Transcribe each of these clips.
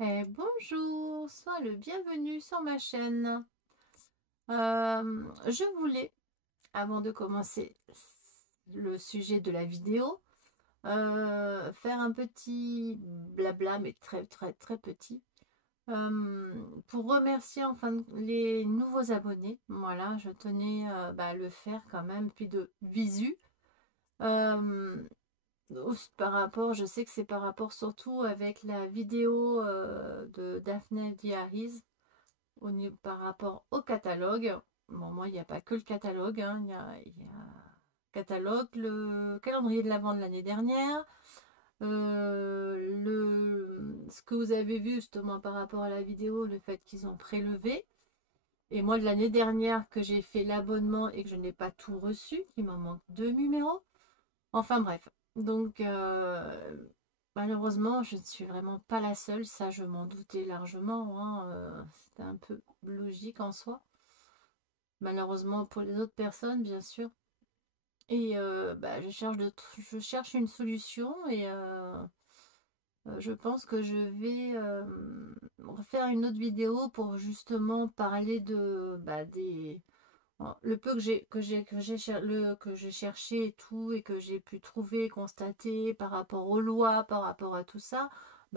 Bonjour, sois le bienvenu sur ma chaîne. Je voulais, avant de commencer le sujet de la vidéo, faire un petit blabla, mais très très très petit, pour remercier enfin les nouveaux abonnés. Voilà, je tenais à le faire quand même, puis de visu. Euh, Par rapport, je sais que c'est par rapport surtout avec la vidéo de Daphne Diaries par rapport au catalogue. Bon, moi, il n'y a pas que le catalogue, hein. Il y a catalogue, le calendrier de l'Avent de l'année dernière, ce que vous avez vu justement par rapport à la vidéo, le fait qu'ils ont prélevé. Et moi, de l'année dernière, que j'ai fait l'abonnement et que je n'ai pas tout reçu, qu'il m'en manque deux numéros. Enfin bref. Donc, malheureusement, je ne suis vraiment pas la seule. Ça, je m'en doutais largement, hein. C'était un peu logique en soi. Malheureusement pour les autres personnes, bien sûr. Et je cherche une solution et je pense que je vais refaire une autre vidéo pour justement parler le peu que j'ai cherché et tout et que j'ai pu trouver, constater par rapport aux lois, par rapport à tout ça,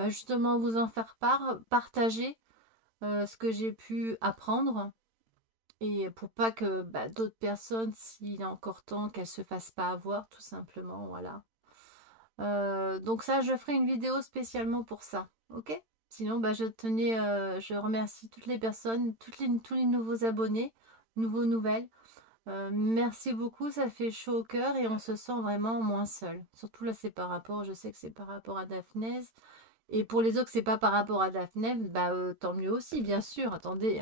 justement vous en faire part, partager ce que j'ai pu apprendre et pour pas que d'autres personnes, s'il est encore temps, qu'elles se fassent pas avoir, tout simplement, voilà. Donc ça, je ferai une vidéo spécialement pour ça, ok? Sinon, je remercie toutes les personnes, tous les nouveaux abonnés, nouvelles. Merci beaucoup, ça fait chaud au cœur et on se sent vraiment moins seul. Surtout là, c'est par rapport, je sais que c'est par rapport à Daphné. Et pour les autres, c'est pas par rapport à Daphné, tant mieux aussi, bien sûr. Attendez,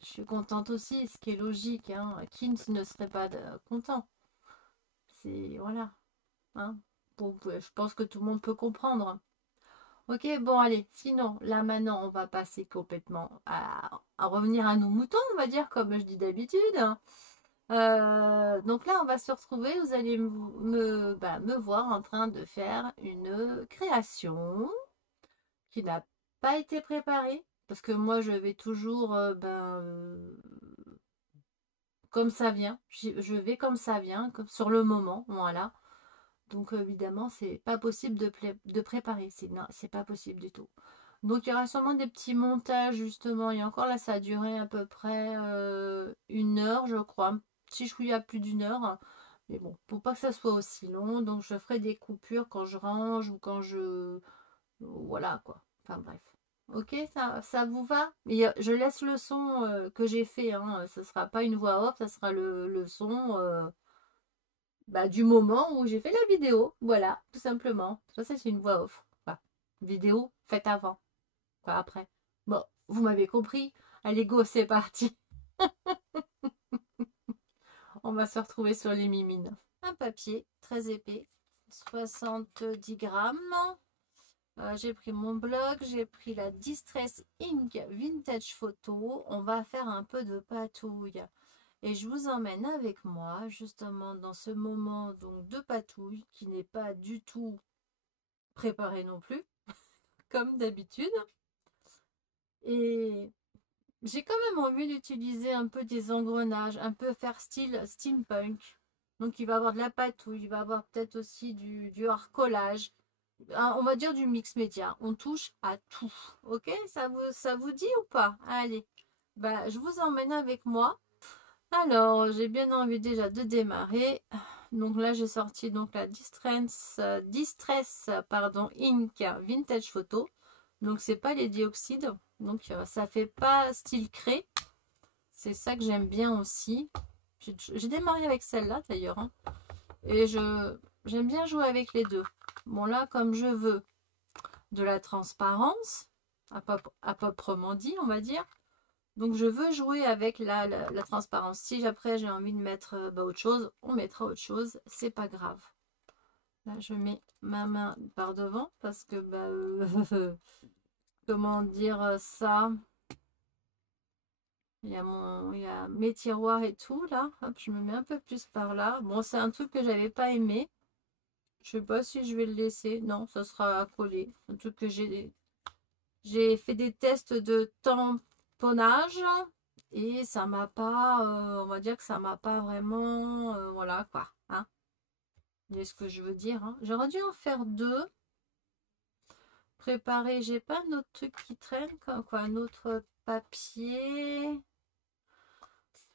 je suis contente aussi, ce qui est logique, hein. Qui ne serait pas content? C'est voilà, hein. Je pense que tout le monde peut comprendre. Ok, bon, allez. Sinon, là maintenant, on va passer complètement à revenir à nos moutons, on va dire, comme je dis d'habitude. Donc là, on va se retrouver. Vous allez me voir en train de faire une création qui n'a pas été préparée. Parce que moi, je vais toujours comme ça vient. Je vais comme ça vient, comme sur le moment. Voilà. Donc évidemment, c'est pas possible de préparer. Non, c'est pas possible du tout. Donc il y aura sûrement des petits montages justement. Et encore là, ça a duré à peu près une heure, je crois. Si je suis à plus d'une heure. Mais bon, pour pas que ça soit aussi long, donc je ferai des coupures quand je range ou quand je... Voilà quoi. Enfin bref. Ok, ça vous va? Et je laisse le son que j'ai fait, hein. Ce sera pas une voix off, ça sera le son du moment où j'ai fait la vidéo. Voilà, tout simplement. Ça, c'est une voix off. Enfin, vidéo faite avant, pas après. Bon, vous m'avez compris. Allez, go, c'est parti. On va se retrouver sur les mimines. Un papier très épais, 70 grammes. J'ai pris mon bloc, j'ai pris la Distress Ink Vintage Photo. On va faire un peu de patouille. Et je vous emmène avec moi justement dans ce moment donc de patouille qui n'est pas du tout préparé non plus, comme d'habitude. Et j'ai quand même envie d'utiliser un peu des engrenages, un peu faire style steampunk. Donc il va y avoir de la patouille, il va y avoir peut-être aussi du hard collage. On va dire du mix média. On touche à tout. Ok, ça vous dit ou pas? Allez, je vous emmène avec moi. Alors, j'ai bien envie déjà de démarrer. Donc là, j'ai sorti donc la Distress pardon, Ink Vintage Photo. Donc, c'est pas les dioxydes. Donc, ça fait pas style craie. C'est ça que j'aime bien aussi. J'ai démarré avec celle-là d'ailleurs, hein. Et j'aime bien jouer avec les deux. Bon, là, comme je veux de la transparence, à proprement dit, on va dire. Donc je veux jouer avec la transparence. Si après j'ai envie de mettre autre chose, on mettra autre chose. C'est pas grave. Là je mets ma main par devant parce que comment dire ça? Il y a mes tiroirs et tout là. Hop, je me mets un peu plus par là. Bon, c'est un truc que j'avais pas aimé. Je sais pas si je vais le laisser. Non, ça sera collé. Un truc que j'ai J'ai fait des tests de tamponnage et ça m'a pas, on va dire que ça m'a pas vraiment, voilà quoi, hein. Vous voyez ce que je veux dire, hein. J'aurais dû en faire deux. Préparer, j'ai pas un autre truc qui traîne, quoi, un autre papier.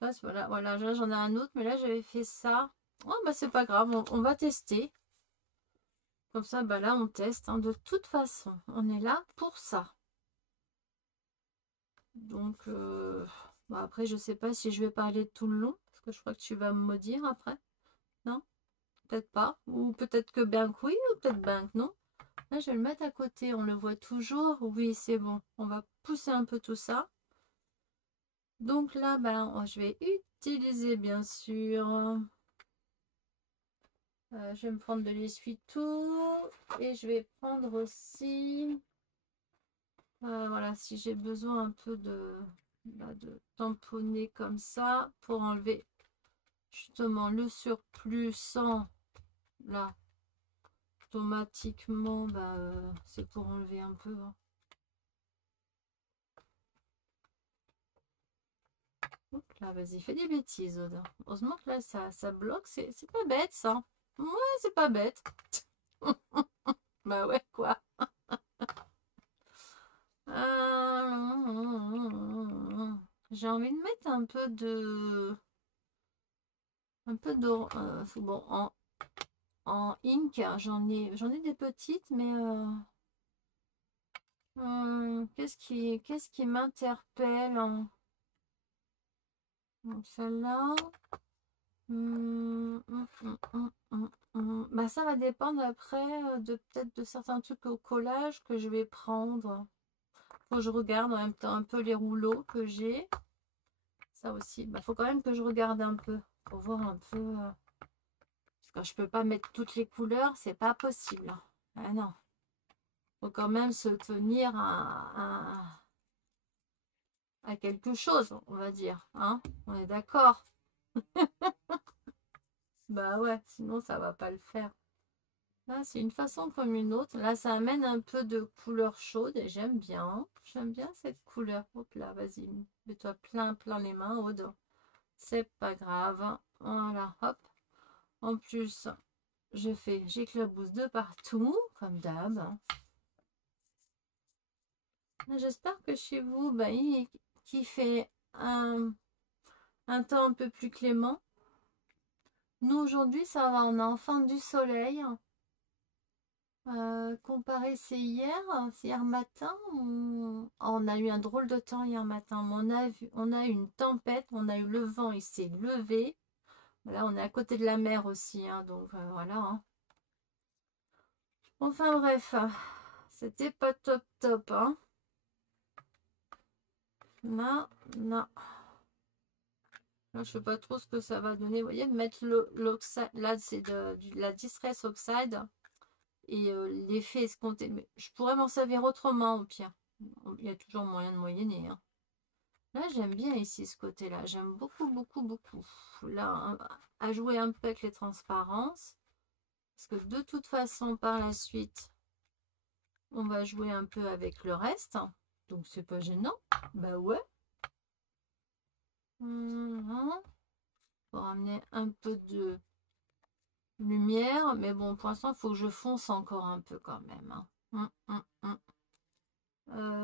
Voilà, voilà, là j'en ai un autre, mais là j'avais fait ça. Oh bah c'est pas grave, on va tester. Comme ça, bah là on teste, hein. De toute façon, on est là pour ça. Donc, bah après, je sais pas si je vais parler tout le long, parce que je crois que tu vas me dire après. Non? Peut-être pas. Ou peut-être que ben que oui, ou peut-être ben que non. Là, je vais le mettre à côté, on le voit toujours. Oui, c'est bon. On va pousser un peu tout ça. Donc là, ben, je vais utiliser, bien sûr. Je vais me prendre de l'essuie-tout. Et je vais prendre aussi... voilà, si j'ai besoin un peu de tamponner comme ça pour enlever justement le surplus sans là automatiquement, bah, c'est pour enlever un peu, hein. Hop là, vas-y, fais des bêtises, Oda. Heureusement que là ça bloque, c'est pas bête ça. Ouais, c'est pas bête. Bah ouais, quoi. J'ai envie de mettre un peu de bon en ink, j'en ai des petites, mais qu'est-ce qui m'interpelle, hein. Donc celle-là, bah ça va dépendre après de peut-être de certains trucs au collage que je vais prendre. Faut que je regarde en même temps un peu les rouleaux que j'ai. Ça aussi, bah faut quand même que je regarde un peu pour voir un peu. Parce que je peux pas mettre toutes les couleurs, c'est pas possible. Ah non, faut quand même se tenir à quelque chose, on va dire, hein. On est d'accord. Bah ouais, sinon ça va pas le faire. Là, c'est une façon comme une autre. Là, ça amène un peu de couleur chaude et j'aime bien. J'aime bien cette couleur. Hop là, vas-y, mets-toi plein, plein les mains, Aude. C'est pas grave. Voilà, hop. En plus, j'éclabousse de partout, comme d'hab. J'espère que chez vous, bah, qui fait un temps un peu plus clément. Nous, aujourd'hui, ça va, on a enfin du soleil. Comparé, c'est hier matin, on a eu un drôle de temps hier matin. Mais on a eu une tempête, on a eu le vent, il s'est levé. Là, on est à côté de la mer aussi, hein, donc voilà, hein. Enfin bref, c'était pas top top, hein. Non, non. Là, je sais pas trop ce que ça va donner. Vous voyez, mettre l'oxyde, là, c'est de la Distress Oxide. Et l'effet escompté. Mais je pourrais m'en servir autrement au pire. Il y a toujours moyen de moyenner, hein. Là, j'aime bien ici ce côté-là. J'aime beaucoup, beaucoup, beaucoup. Là, à jouer un peu avec les transparences. Parce que de toute façon, par la suite, on va jouer un peu avec le reste. Donc, c'est pas gênant. Bah ouais. Pour amener un peu de lumière. Mais bon, pour l'instant, il faut que je fonce encore un peu quand même, hein.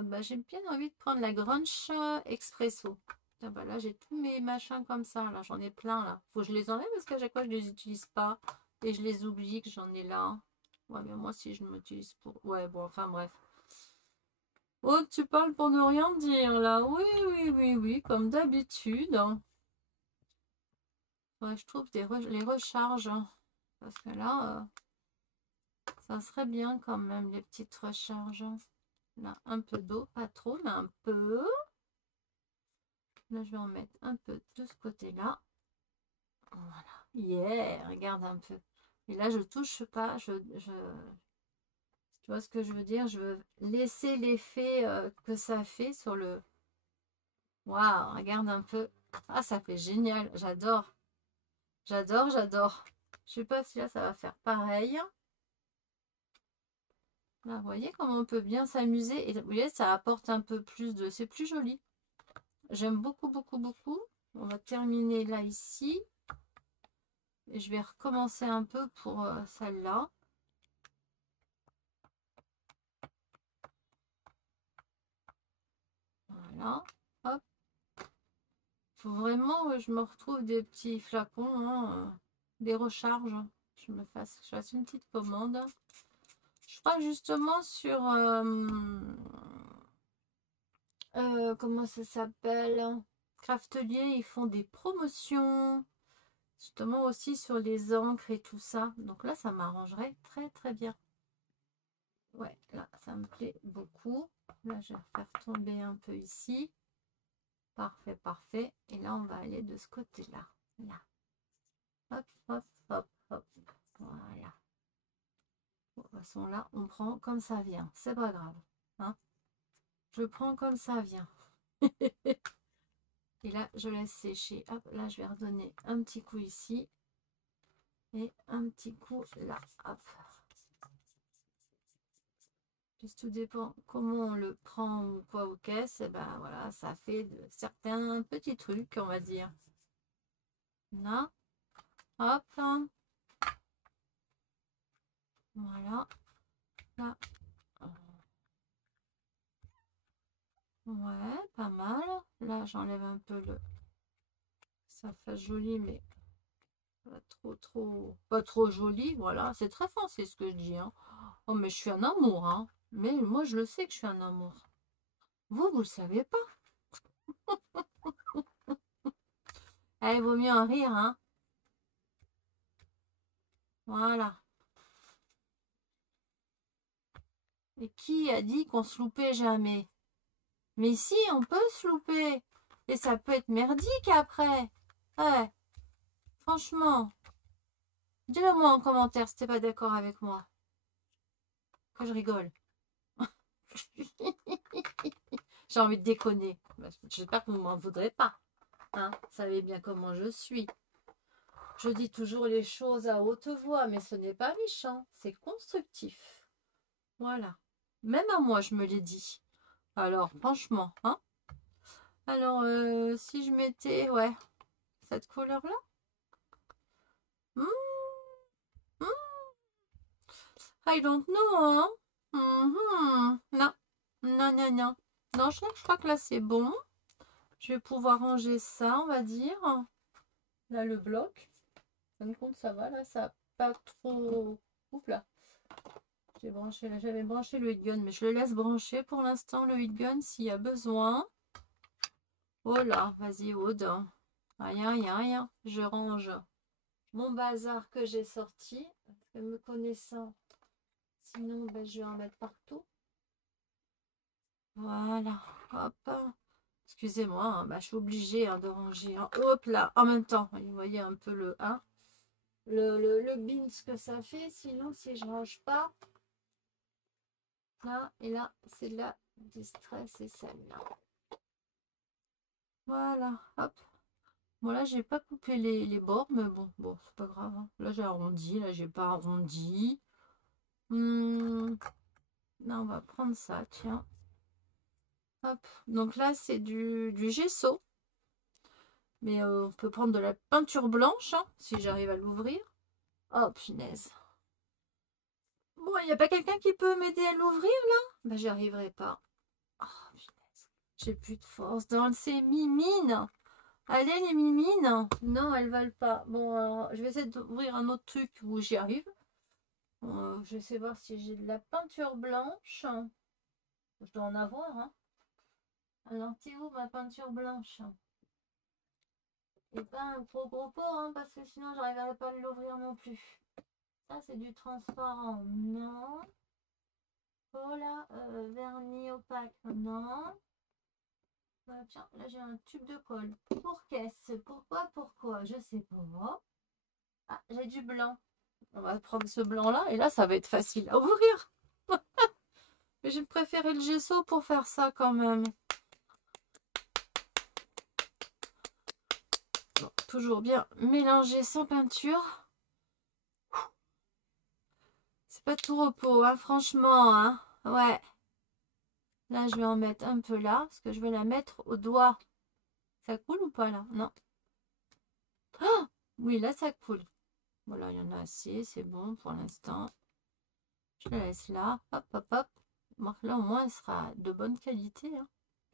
Bah, j'ai bien envie de prendre la Grunch Expresso. Tiens, bah là, j'ai tous mes machins comme ça. Là, j'en ai plein là. Faut que je les enlève parce qu'à chaque fois, je les utilise pas. Et je les oublie que j'en ai là. Ouais, mais moi, si je m'utilise pour... Ouais, bon, enfin, bref. Oh, tu parles pour ne rien dire là. Oui, oui, oui, oui, comme d'habitude. Ouais, je trouve les recharges, hein. Parce que là, ça serait bien quand même, les petites recharges. Là, un peu d'eau, pas trop, mais un peu. Là, je vais en mettre un peu de ce côté-là. Voilà. Yeah, regarde un peu. Et là, je touche pas. Tu vois ce que je veux dire? Je veux laisser l'effet que ça fait sur le... Waouh, regarde un peu. Ah, ça fait génial. J'adore. J'adore, j'adore. Je sais pas si là, ça va faire pareil. Là, vous voyez comment on peut bien s'amuser. Et vous voyez, ça apporte un peu plus de... C'est plus joli. J'aime beaucoup, beaucoup, beaucoup. On va terminer là, ici. Et je vais recommencer un peu pour celle-là. Voilà. Hop. Faut vraiment que je me retrouve des petits flacons, hein, des recharges. Je fasse une petite commande. Je crois justement sur... comment ça s'appelle? Craftelier, ils font des promotions. Justement aussi sur les encres et tout ça. Donc là, ça m'arrangerait très très bien. Ouais, là, ça me plaît beaucoup. Là, je vais faire tomber un peu ici. Parfait, parfait. Et là, on va aller de ce côté-là. Là. Hop, hop, hop, hop. Voilà. Bon, de toute façon, là, on prend comme ça vient. C'est pas grave. Hein, je prends comme ça vient. Et là, je laisse sécher. Hop, là, je vais redonner un petit coup ici. Et un petit coup là. Hop. Puis tout dépend comment on le prend ou quoi aux caisses. Et ben voilà, ça fait de certains petits trucs, on va dire. Là. Hop. Voilà. Là. Ouais, pas mal. Là, j'enlève un peu le... Ça fait joli, mais pas pas trop joli. Voilà, c'est très fin, c'est ce que je dis. Hein. Oh, mais je suis un amour. Hein. Mais moi, je le sais que je suis un amour. Vous le savez pas. Il vaut mieux en rire, hein. Voilà. Et qui a dit qu'on se loupait jamais? Mais si, on peut se louper. Et ça peut être merdique après. Ouais, franchement. Dis-le moi en commentaire si t'es pas d'accord avec moi. Que je rigole. J'ai envie de déconner. J'espère que vous m'en voudrez pas. Hein, vous savez bien comment je suis. Je dis toujours les choses à haute voix, mais ce n'est pas méchant, c'est constructif. Voilà. Même à moi, je me l'ai dit. Alors, franchement, hein. Alors, si je mettais, ouais, cette couleur-là. I don't know, hein. Non, non, non, non. Non, je crois que là, c'est bon. Je vais pouvoir ranger ça, on va dire. Là, le bloc. Ça me compte, ça va. Là, ça n'a pas trop... Oups là. J'avais branché le heat gun, mais je le laisse brancher pour l'instant, le heat gun, s'il y a besoin. Oh là, vas-y, Aude. Aïe, aïe, aïe. Je range mon bazar que j'ai sorti. Me connaissant, sinon, ben, je vais en mettre partout. Voilà, hop. Excusez-moi, hein, bah, je suis obligée hein, de ranger. Hein. Hop là, en même temps. Vous voyez un peu le 1. Le bin ce que ça fait. Sinon, si je range pas, là et là, c'est de la distress et celle-là. Voilà, hop. Bon, là, j'ai pas coupé les bords, mais bon, c'est pas grave. Hein. Là, j'ai arrondi. Là, j'ai pas arrondi. Là, on va prendre ça, tiens. Hop. Donc là, c'est du gesso. Mais on peut prendre de la peinture blanche, hein, si j'arrive à l'ouvrir. Oh, punaise. Bon, il n'y a pas quelqu'un qui peut m'aider à l'ouvrir, là? Ben, j'y arriverai pas. Oh, punaise. J'ai plus de force dans ces mimines. Allez, les mimines. Non, elles veulent pas. Bon, je vais essayer d'ouvrir un autre truc où j'y arrive. Je vais essayer de voir si j'ai de la peinture blanche. Je dois en avoir, hein. Alors, t'es où ma peinture blanche? Et pas un gros pot, hein, parce que sinon, j'arriverai pas à l'ouvrir non plus. Ça, c'est du transparent. Non. Voilà, vernis opaque. Non. Tiens, là, j'ai un tube de colle. Pour qu'est-ce? Pourquoi? Je sais pas. Ah, j'ai du blanc. On va prendre ce blanc-là. Et là, ça va être facile à ouvrir. Mais j'ai préféré le gesso pour faire ça quand même. Bon, toujours bien mélanger sans peinture. pas de tout repos, hein, franchement, hein. Ouais. Là, je vais en mettre un peu là, parce que je vais la mettre au doigt. Ça coule ou pas, là? Non. Oh, oui, là, ça coule. Voilà, il y en a assez, c'est bon pour l'instant. Je la laisse là. Hop, hop, hop. Bon, là, au moins, elle sera de bonne qualité, hein.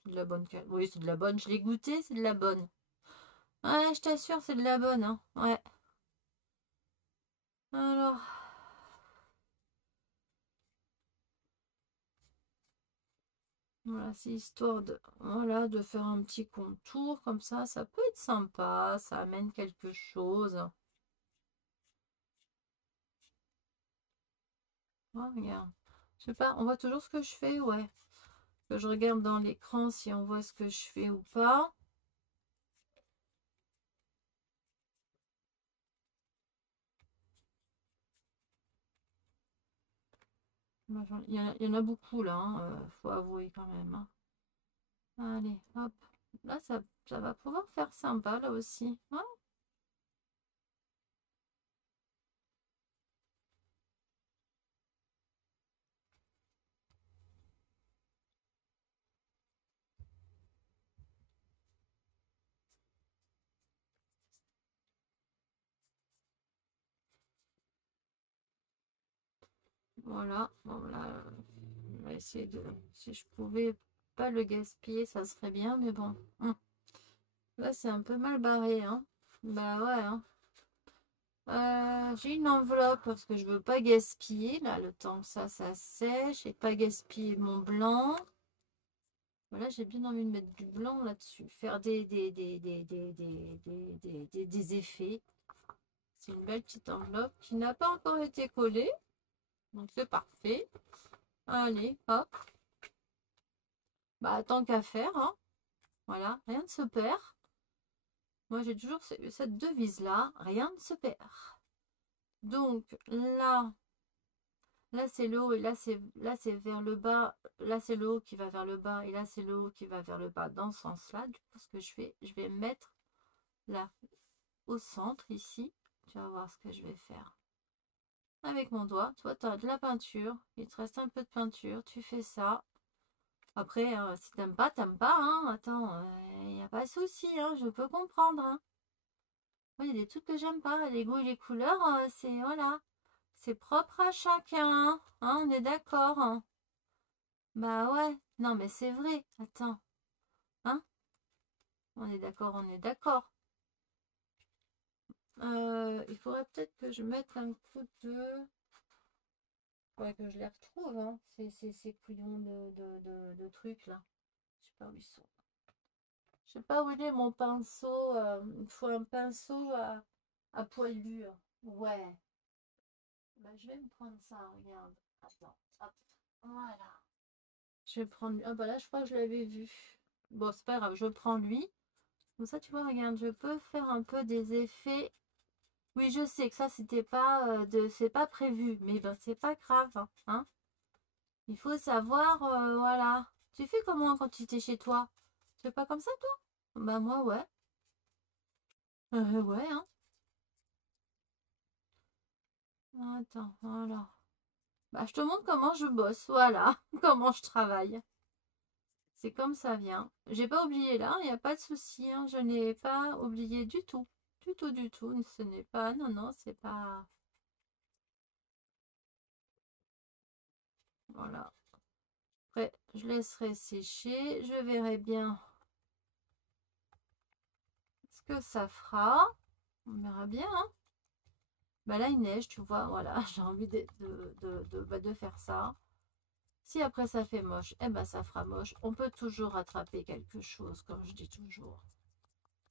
De la bonne qualité. Oui, c'est de la bonne. Je l'ai goûté, c'est de la bonne. Ouais, je t'assure, c'est de la bonne, hein. Ouais. Alors... Voilà, c'est histoire de, voilà, de faire un petit contour comme ça peut être sympa, ça amène quelque chose. Oh, regarde, je sais pas, on voit toujours ce que je fais, ouais. Que je regarde dans l'écran si on voit ce que je fais ou pas. Il y en a beaucoup là, hein, faut avouer quand même, hein. Allez, hop. Là, ça va pouvoir faire sympa là aussi, hein. Voilà, bon là, on va essayer de... Si je pouvais pas le gaspiller, ça serait bien, mais bon. Là, c'est un peu mal barré, hein. Bah ouais, hein. J'ai une enveloppe parce que je veux pas gaspiller, là, le temps que ça sèche et pas gaspiller mon blanc. Voilà, j'ai bien envie de mettre du blanc là-dessus. Faire des effets. C'est une belle petite enveloppe qui n'a pas encore été collée. Donc c'est parfait. Allez, hop. Bah, tant qu'à faire, hein. Voilà, rien ne se perd. Moi, j'ai toujours cette devise-là, rien ne se perd. Donc là c'est le haut et là c'est vers le bas. Là c'est le haut qui va vers le bas et là c'est le haut qui va vers le bas dans ce sens-là. Du coup, ce que je vais mettre là au centre ici. Tu vas voir ce que je vais faire. Avec mon doigt, toi tu as de la peinture, il te reste un peu de peinture, tu fais ça. Après, si t'aimes pas, hein. Attends, il n'y a pas de souci, hein, je peux comprendre, hein. Moi, il y a des trucs que j'aime pas, les goûts et les couleurs, c'est voilà. C'est propre à chacun, hein, on est d'accord, hein. Bah ouais, non mais c'est vrai, attends, hein, on est d'accord, on est d'accord. Il faudrait peut-être que je mette un coup de... Faudrait que je les retrouve, hein, ces couillons de trucs là. Je sais pas où ils sont. Je sais pas où il est mon pinceau, il faut un pinceau à poilure. Ouais, bah je vais me prendre ça, regarde. Attends, hop, voilà. Je vais prendre... Ah bah là, je crois que je l'avais vu. Bon, c'est pas grave, je prends lui. Comme ça, tu vois, regarde, je peux faire un peu des effets. Oui, je sais que ça, c'était pas c'est pas prévu, mais ben c'est pas grave, hein. Il faut savoir, voilà. Tu fais comment quand tu étais chez toi? Tu fais pas comme ça, toi? Bah moi, ouais. Ouais, hein. Attends, voilà. Bah, je te montre comment je bosse, voilà. Comment je travaille. C'est comme ça vient. J'ai pas oublié là, il n'y a pas de souci, hein. Je n'ai pas oublié du tout. Du tout, du tout. Ce n'est pas... Non, non, c'est pas... Voilà. Après, je laisserai sécher. Je verrai bien ce que ça fera. On verra bien, hein. Bah là, il neige, tu vois. Voilà, j'ai envie de faire ça. Si après ça fait moche, eh ben ça fera moche. On peut toujours rattraper quelque chose, comme je dis toujours.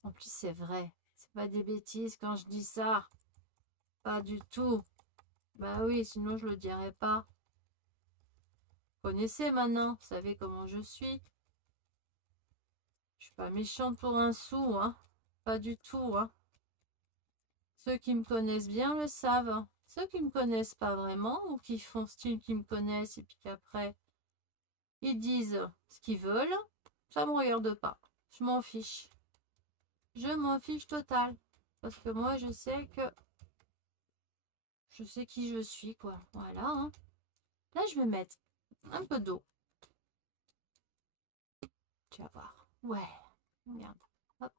En plus, c'est vrai. C'est pas des bêtises quand je dis ça. Pas du tout. Bah oui, sinon je le dirais pas. Vous connaissez maintenant, vous savez comment je suis. Je suis pas méchante pour un sou, hein. Pas du tout, hein. Ceux qui me connaissent bien le savent, hein. Ceux qui me connaissent pas vraiment ou qui font style qui me connaissent et puis qu'après ils disent ce qu'ils veulent, ça me regarde pas. Je m'en fiche. Je m'en fiche total. Parce que moi je sais que Je sais qui je suis, quoi. Voilà, hein. Là, je vais mettre un peu d'eau. Tu vas voir. Ouais, regarde. Hop.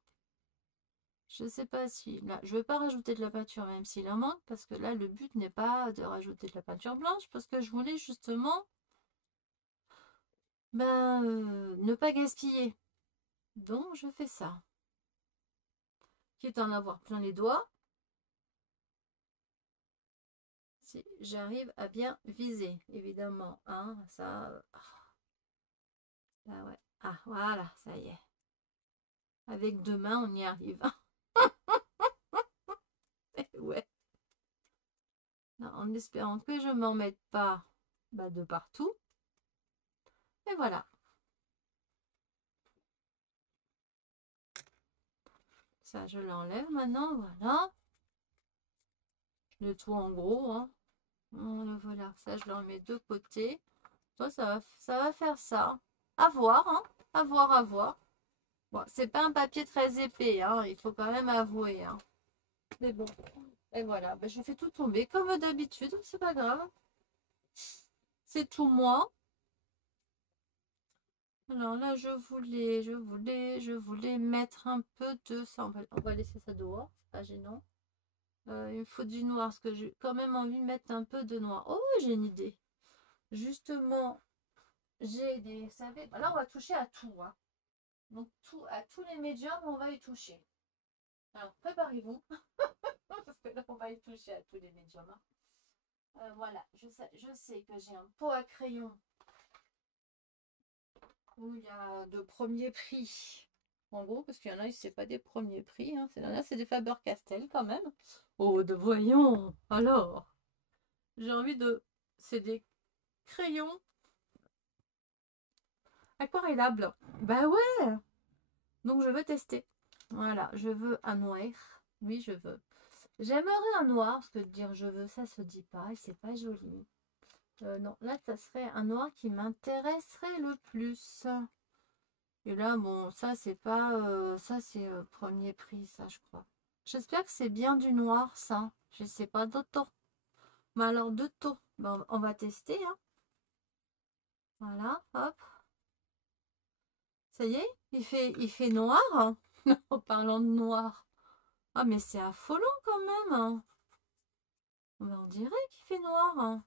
Je sais pas si... Là, je vais pas rajouter de la peinture, même s'il en manque, parce que là, le but n'est pas de rajouter de la peinture blanche, parce que je voulais justement, ne pas gaspiller. Donc, je fais ça. Quitte à en avoir plein les doigts, si j'arrive à bien viser, évidemment. Hein, ça... Ah ouais. Ah, voilà, ça y est. Avec deux mains, on y arrive. Ouais. Non, en espérant que je m'en mette pas de partout. Et voilà. Ça, je l'enlève maintenant. Voilà. Je nettoie en gros. Hein. Voilà. Ça, je le remets de côté. Toi, ça va faire ça. À voir. Hein. À voir, à voir. Bon, c'est pas un papier très épais. Hein. Il faut quand même avouer. Hein. Mais bon. Et voilà. Ben, je fais tout tomber comme d'habitude. C'est pas grave. C'est tout moi. Alors là, je voulais mettre un peu de ça. On va laisser ça dehors, c'est pas gênant. Il me faut du noir, parce que j'ai quand même envie de mettre un peu de noir. Oh, j'ai une idée. Justement, j'ai des... Vous savez, là, on va toucher à tout. Hein. Donc, à tous les médiums, on va y toucher. Alors, préparez-vous. Parce que là, on va y toucher à tous les médiums. Hein. Voilà, je sais que j'ai un pot à crayon où il y a de premiers prix. En gros, parce qu'il y en a, c'est pas des premiers prix. Hein. C'est des Faber-Castell quand même. Oh, voyons. Alors, j'ai envie de... C'est des crayons aquarellables. Bah ouais. Donc, je veux tester. Voilà, je veux un noir. Oui, je veux. J'aimerais un noir, parce que dire je veux, ça se dit pas. Et c'est pas joli. Non, là, ça serait un noir qui m'intéresserait le plus. Et là, bon, ça, c'est pas... ça, c'est premier prix, ça, je crois. J'espère que c'est bien du noir, ça. Je sais pas d'autant. Mais alors, de taux. Ben, on va tester, hein. Voilà, hop. Ça y est, il fait noir. Hein. En parlant de noir. Ah, mais c'est affolant quand même. Hein. Ben, on dirait qu'il fait noir. Hein.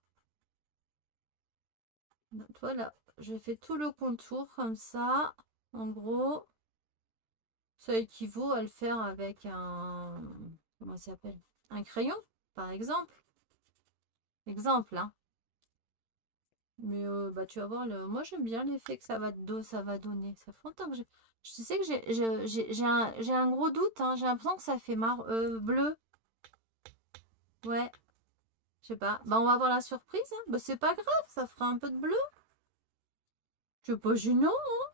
Donc, voilà, je fais tout le contour comme ça. En gros, ça équivaut à le faire avec un... Comment ça s'appelle? Un crayon, par exemple. Exemple, hein. Mais tu vas voir, moi j'aime bien l'effet que ça va donner. Ça fait longtemps que je sais que j'ai un gros doute. Hein. J'ai l'impression que ça fait bleu. Ouais, je sais pas. Bah, on va voir la surprise. Hein. Bah, c'est pas grave, ça fera un peu de bleu. Je sais pas gênant. Hein.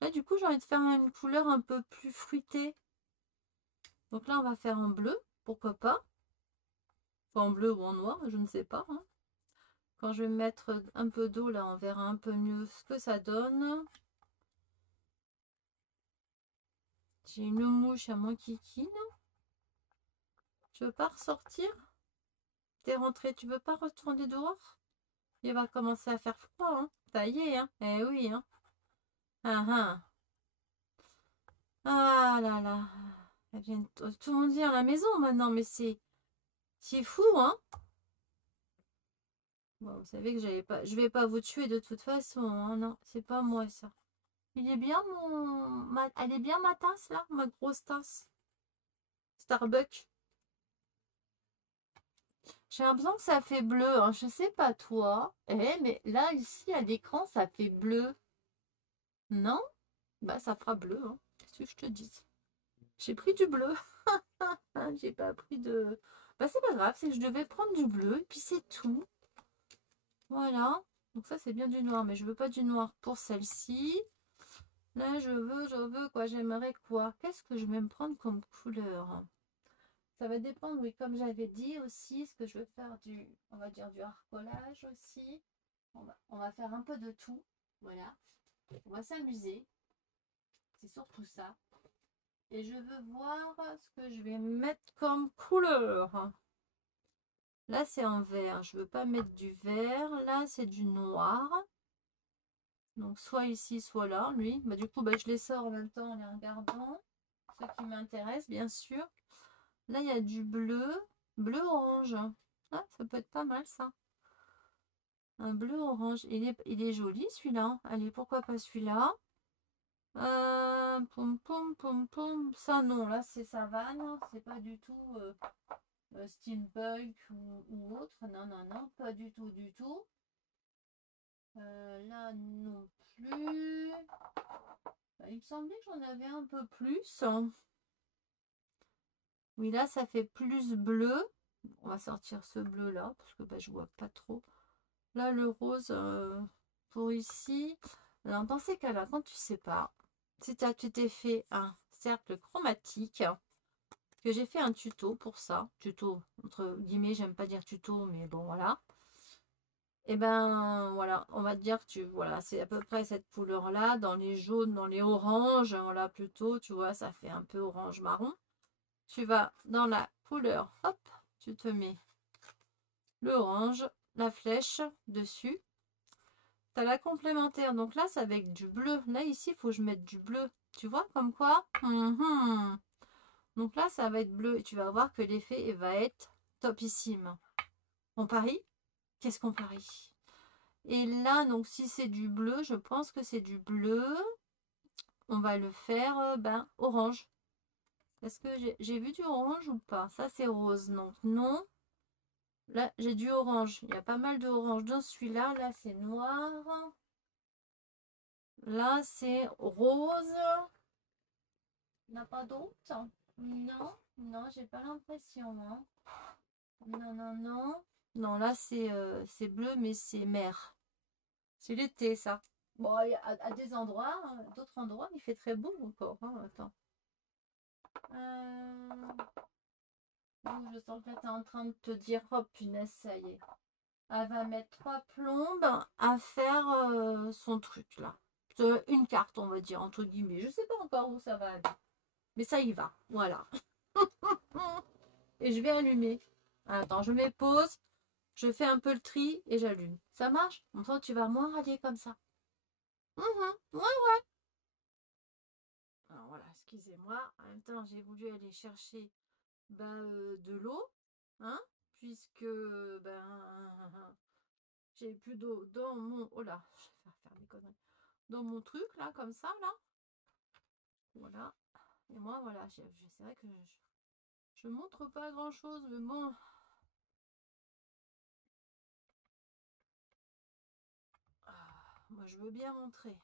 Là, du coup, j'ai envie de faire une couleur un peu plus fruitée. Donc là, on va faire en bleu. Pourquoi pas? Enfin, en bleu ou en noir, je ne sais pas. Hein. Quand je vais mettre un peu d'eau, là, on verra un peu mieux ce que ça donne. J'ai une mouche à mon kiki. Tu veux pas ressortir? T'es rentré, tu veux pas retourner dehors? Il va commencer à faire froid, hein. Ça y est, hein. Eh oui, hein. Ah ah. Ah là là. Elle vient tout le monde vient à la maison maintenant, mais c'est fou, hein. Bon, vous savez que je vais pas vous tuer de toute façon, hein. Non, c'est pas moi ça. Il est bien elle est bien ma tasse là, ma grosse tasse. Starbucks. J'ai l'impression que ça fait bleu, hein. Je sais pas toi. Mais là, ici, à l'écran, ça fait bleu. Non? Bah, ça fera bleu, hein. Qu'est-ce que je te dis? J'ai pris du bleu. J'ai pas pris de... Bah, c'est pas grave, c'est que je devais prendre du bleu, et puis c'est tout. Voilà. Donc ça, c'est bien du noir, mais je veux pas du noir pour celle-ci. Là, je veux quoi? J'aimerais quoi? Qu'est-ce que je vais me prendre comme couleur? Ça va dépendre, oui, comme j'avais dit aussi, ce que je veux faire on va dire du harcolage aussi. On va faire un peu de tout. Voilà. On va s'amuser. C'est surtout ça. Et je veux voir ce que je vais mettre comme couleur. Là, c'est en vert. Je veux pas mettre du vert. Là, c'est du noir. Donc, soit ici, soit là, lui. Bah, du coup, bah, je les sors en même temps en les regardant. Ce qui m'intéresse, bien sûr. Là, il y a du bleu. Bleu-orange. Ah, ça peut être pas mal, ça. Un bleu-orange. Il est joli, celui-là. Allez, pourquoi pas celui-là? Poum, poum, poum, poum. Ça, non. Là, c'est savane. C'est pas du tout steampunk ou autre. Non, non, non. Pas du tout, du tout. Là non plus. Bah, il me semblait que j'en avais un peu plus. Oui, là, ça fait plus bleu. On va sortir ce bleu là, parce que bah, je vois pas trop. Là, le rose pour ici. Alors, dans ces cas-là, quand tu sais pas, si tu t'es fait un cercle chromatique, que j'ai fait un tuto pour ça. Tuto, entre guillemets, j'aime pas dire tuto, mais bon, voilà. Et ben voilà, on va te dire que voilà, c'est à peu près cette couleur-là, dans les jaunes, dans les oranges, voilà plutôt, tu vois, ça fait un peu orange marron. Tu vas dans la couleur, hop, tu te mets le orange, la flèche dessus. Tu as la complémentaire, donc là c'est avec du bleu. Là ici, il faut que je mette du bleu. Tu vois comme quoi Donc là, ça va être bleu et tu vas voir que l'effet va être topissime. On parie? Qu'est-ce qu'on parie? Et là, donc si c'est du bleu, je pense que c'est du bleu. On va le faire orange. Est-ce que j'ai vu du orange ou pas? Ça, c'est rose. Donc, non. Là, j'ai du orange. Il y a pas mal de orange dans celui-là. Là, c'est noir. Là, c'est rose. Il n'y en a pas d'autre? Non, non, j'ai pas l'impression. Hein. Non, non, non. Non, là, c'est bleu, mais c'est mer. C'est l'été, ça. Bon, à des endroits, d'autres endroits, il fait très beau encore. Hein. Attends. Je sens que là, tu es en train de te dire, oh punaise, ça y est. Elle va mettre 3 plombes à faire son truc, là. Une carte, on va dire, entre guillemets. Je sais pas encore où ça va aller. Mais ça y va, voilà. Et je vais allumer. Attends, je mets pause, je fais un peu le tri et j'allume. Ça marche? Enfin, tu vas moins râler comme ça. Ouais. Alors voilà, excusez-moi. En même temps, j'ai voulu aller chercher de l'eau, hein, puisque j'ai plus d'eau dans mon... Oh là, je vais faire des conneries. Dans mon truc, là, comme ça, là. Voilà. Et moi, voilà, c'est vrai que je montre pas grand-chose, mais bon. Moi, je veux bien montrer.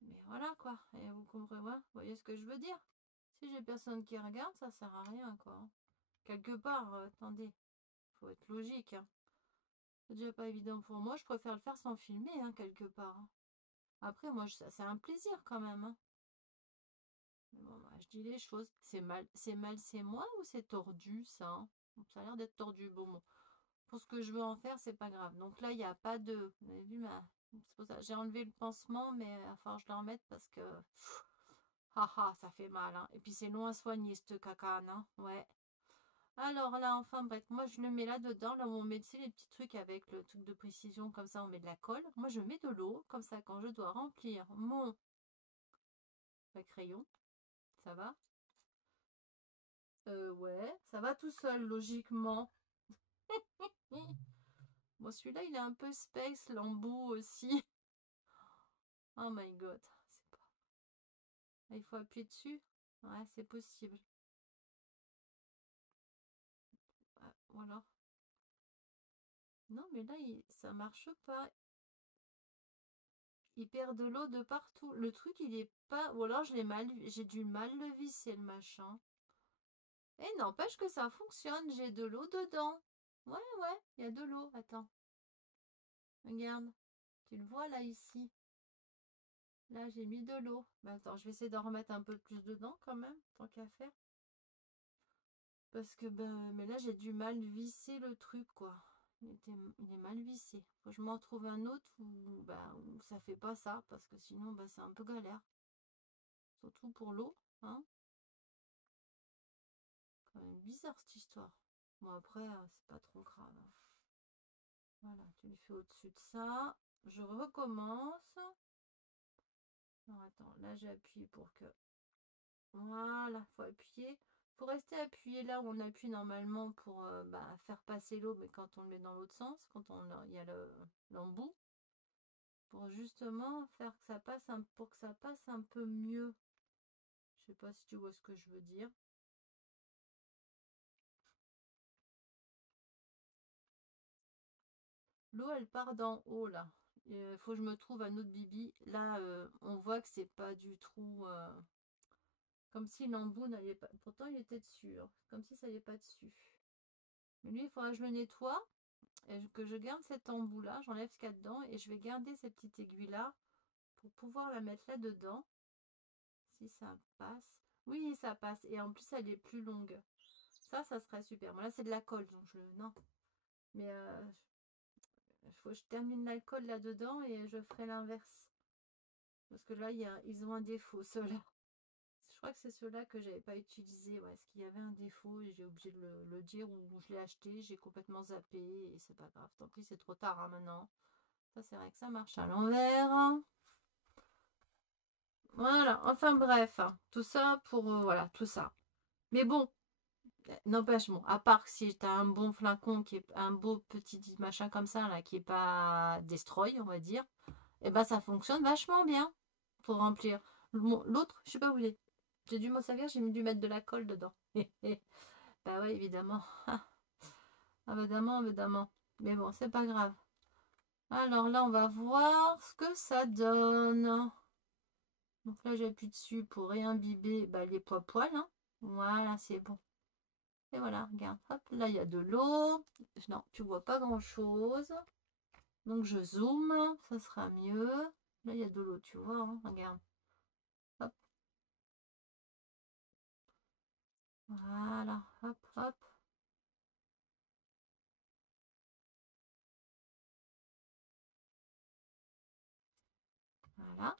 Mais voilà, quoi. Et vous comprenez, vous voyez ce que je veux dire? Si j'ai personne qui regarde, ça sert à rien, quoi. Quelque part, attendez, faut être logique, hein. C'est déjà pas évident pour moi. Je préfère le faire sans filmer, hein, quelque part. Hein. Après, moi, c'est un plaisir quand même. Hein. Bon, bah, je dis les choses. C'est moi ou c'est tordu, ça? Hein. Ça a l'air d'être tordu. Bon, pour ce que je veux en faire, c'est pas grave. Donc là, il n'y a pas de... Vous avez vu C'est pour ça j'ai enlevé le pansement, mais il va falloir que je le remette parce que... Haha, ça fait mal. Hein. Et puis c'est long à soigner, ce cacane. Hein. Ouais. Alors là, enfin bref, moi je le mets là-dedans, là où on met les petits trucs avec le truc de précision, comme ça on met de la colle. Moi je mets de l'eau, comme ça quand je dois remplir mon crayon, ça va? Ouais, ça va tout seul, logiquement. Bon, celui-là il est un peu space, l'embout aussi. Oh my god, c'est pas... Il faut appuyer dessus? Ouais, c'est possible. Ah, voilà. Non, mais là, ça marche pas. Il perd de l'eau de partout. Le truc, il est pas... Ou alors, j'ai du mal le visser, le machin. Et n'empêche que ça fonctionne. J'ai de l'eau dedans. Ouais, il y a de l'eau. Attends. Regarde. Tu le vois, là, ici. Là, j'ai mis de l'eau. Bah, attends, je vais essayer d'en remettre un peu plus dedans, quand même. Tant qu'à faire. Parce que, mais là, j'ai du mal visser le truc, quoi. Il est mal vissé. Faut que je m'en trouve un autre où ça fait pas ça. Parce que sinon, c'est un peu galère. Surtout pour l'eau. Hein. Quand même bizarre, cette histoire. Bon, après, c'est pas trop grave. Voilà, tu le fais au-dessus de ça. Je recommence. Alors, attends, là, j'ai appuyé pour que... Voilà, faut appuyer. Faut rester appuyé là où on appuie normalement pour faire passer l'eau, mais quand on le met dans l'autre sens, quand il y a l'embout, pour justement faire que ça passe pour que ça passe un peu mieux. Je sais pas si tu vois ce que je veux dire. L'eau, elle part d'en haut là. Il faut que je me trouve un autre bibi. Là, on voit que c'est pas du tout comme si l'embout n'allait pas. Pourtant, il était dessus, hein. Comme si ça n'allait pas dessus. Mais lui, il faudra que je le nettoie et que je garde cet embout là. J'enlève ce qu'il y a dedans et je vais garder cette petite aiguille là pour pouvoir la mettre là dedans. Si ça passe. Oui, ça passe. Et en plus, elle est plus longue. Ça serait super. Bon, là, c'est de la colle, donc non. Mais il faut que je termine l'alcool là-dedans et je ferai l'inverse. Parce que là, ils ont un défaut, ceux-là. Je crois que c'est ceux-là que j'avais pas utilisé. Ouais, est-ce qu'il y avait un défaut et j'ai oublié de le dire ou je l'ai acheté, j'ai complètement zappé et c'est pas grave. Tant pis, c'est trop tard hein, maintenant. Ça, c'est vrai que ça marche à l'envers. Voilà, enfin bref. Tout ça pour... voilà, tout ça. Mais bon, n'empêche, bon, à part si tu as un bon flacon, qui est un beau petit machin comme ça, là, qui est pas destroy, on va dire, et ben ça fonctionne vachement bien pour remplir. L'autre, je sais pas où il est. J'ai dû m'en servir, j'ai dû mettre de la colle dedans. Bah ouais, évidemment. Évidemment, évidemment. Mais bon, c'est pas grave. Alors là, on va voir ce que ça donne. Donc là, j'appuie dessus pour réimbiber les poils. Hein. Voilà, c'est bon. Et voilà, regarde. Hop, là, il y a de l'eau. Non, tu vois pas grand-chose. Donc, je zoome. Ça sera mieux. Là, il y a de l'eau, tu vois. Hein, regarde. Hop. Voilà. Hop, hop. Voilà.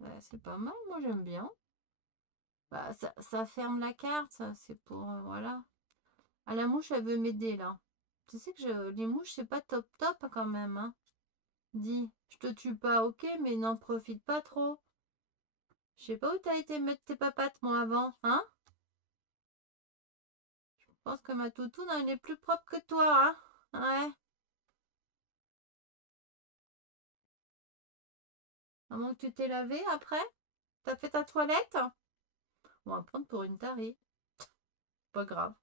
Ouais, c'est pas mal. Moi, j'aime bien. Bah, ça ferme la carte. C'est pour... voilà. Ah, la mouche, elle veut m'aider, là. Tu sais que les mouches, c'est pas top top, quand même. Hein. Dis, je te tue pas, ok, mais n'en profite pas trop. Je sais pas où t'as été mettre tes papates, moi, avant, hein? Je pense que ma toutoune, elle est plus propre que toi, hein? Ouais. À moins que tu t'es lavé après? T'as fait ta toilette? On va prendre pour une tarée. Pas grave.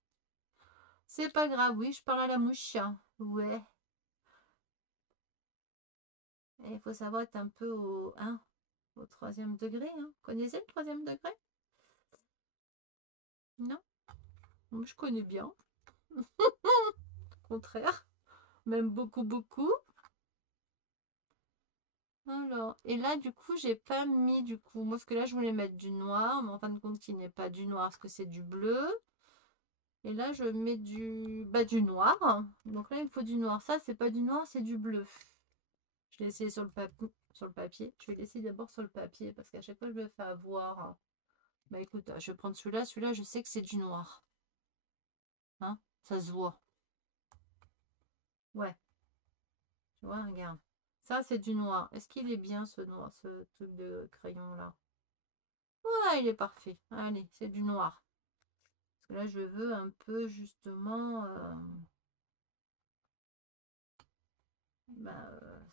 C'est pas grave, oui, je parle à la mouche. Ouais. Et il faut savoir être un peu au troisième degré. Hein. Connaissez le troisième degré? Non? Je connais bien. Au contraire. Même beaucoup, beaucoup. Alors, et là, du coup, j'ai pas mis, du coup, moi, parce que là, je voulais mettre du noir, mais en fin de compte, qui n'est pas du noir, parce que c'est du bleu. Et là, je mets du noir. Donc là, il me faut du noir. Ça, c'est pas du noir, c'est du bleu. Je l'ai essayé sur le papier. Je vais l'essayer d'abord sur le papier, parce qu'à chaque fois, je me fais avoir. Bah écoute, je vais prendre celui-là. Celui-là, je sais que c'est du noir. Hein? Ça se voit. Ouais. Tu vois, regarde. Ça, c'est du noir. Est-ce qu'il est bien, ce noir, ce truc de crayon-là? Ouais, il est parfait. Allez, c'est du noir. Parce que là, je veux un peu, justement,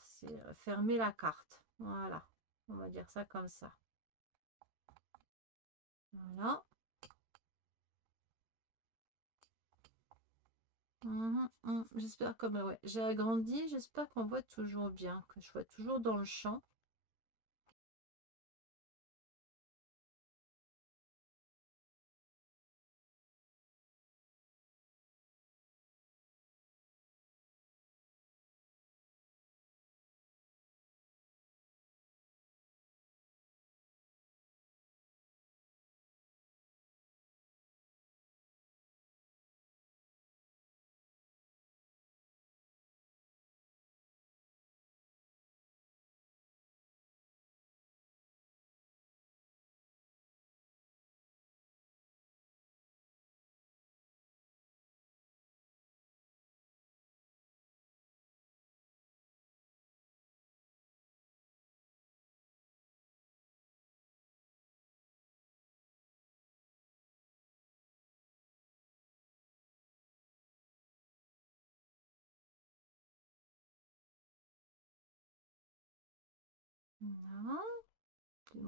c'est fermer la carte. Voilà. On va dire ça comme ça. Voilà. J'espère que ouais, j'ai agrandi. J'espère qu'on voit toujours bien, que je vois toujours dans le champ.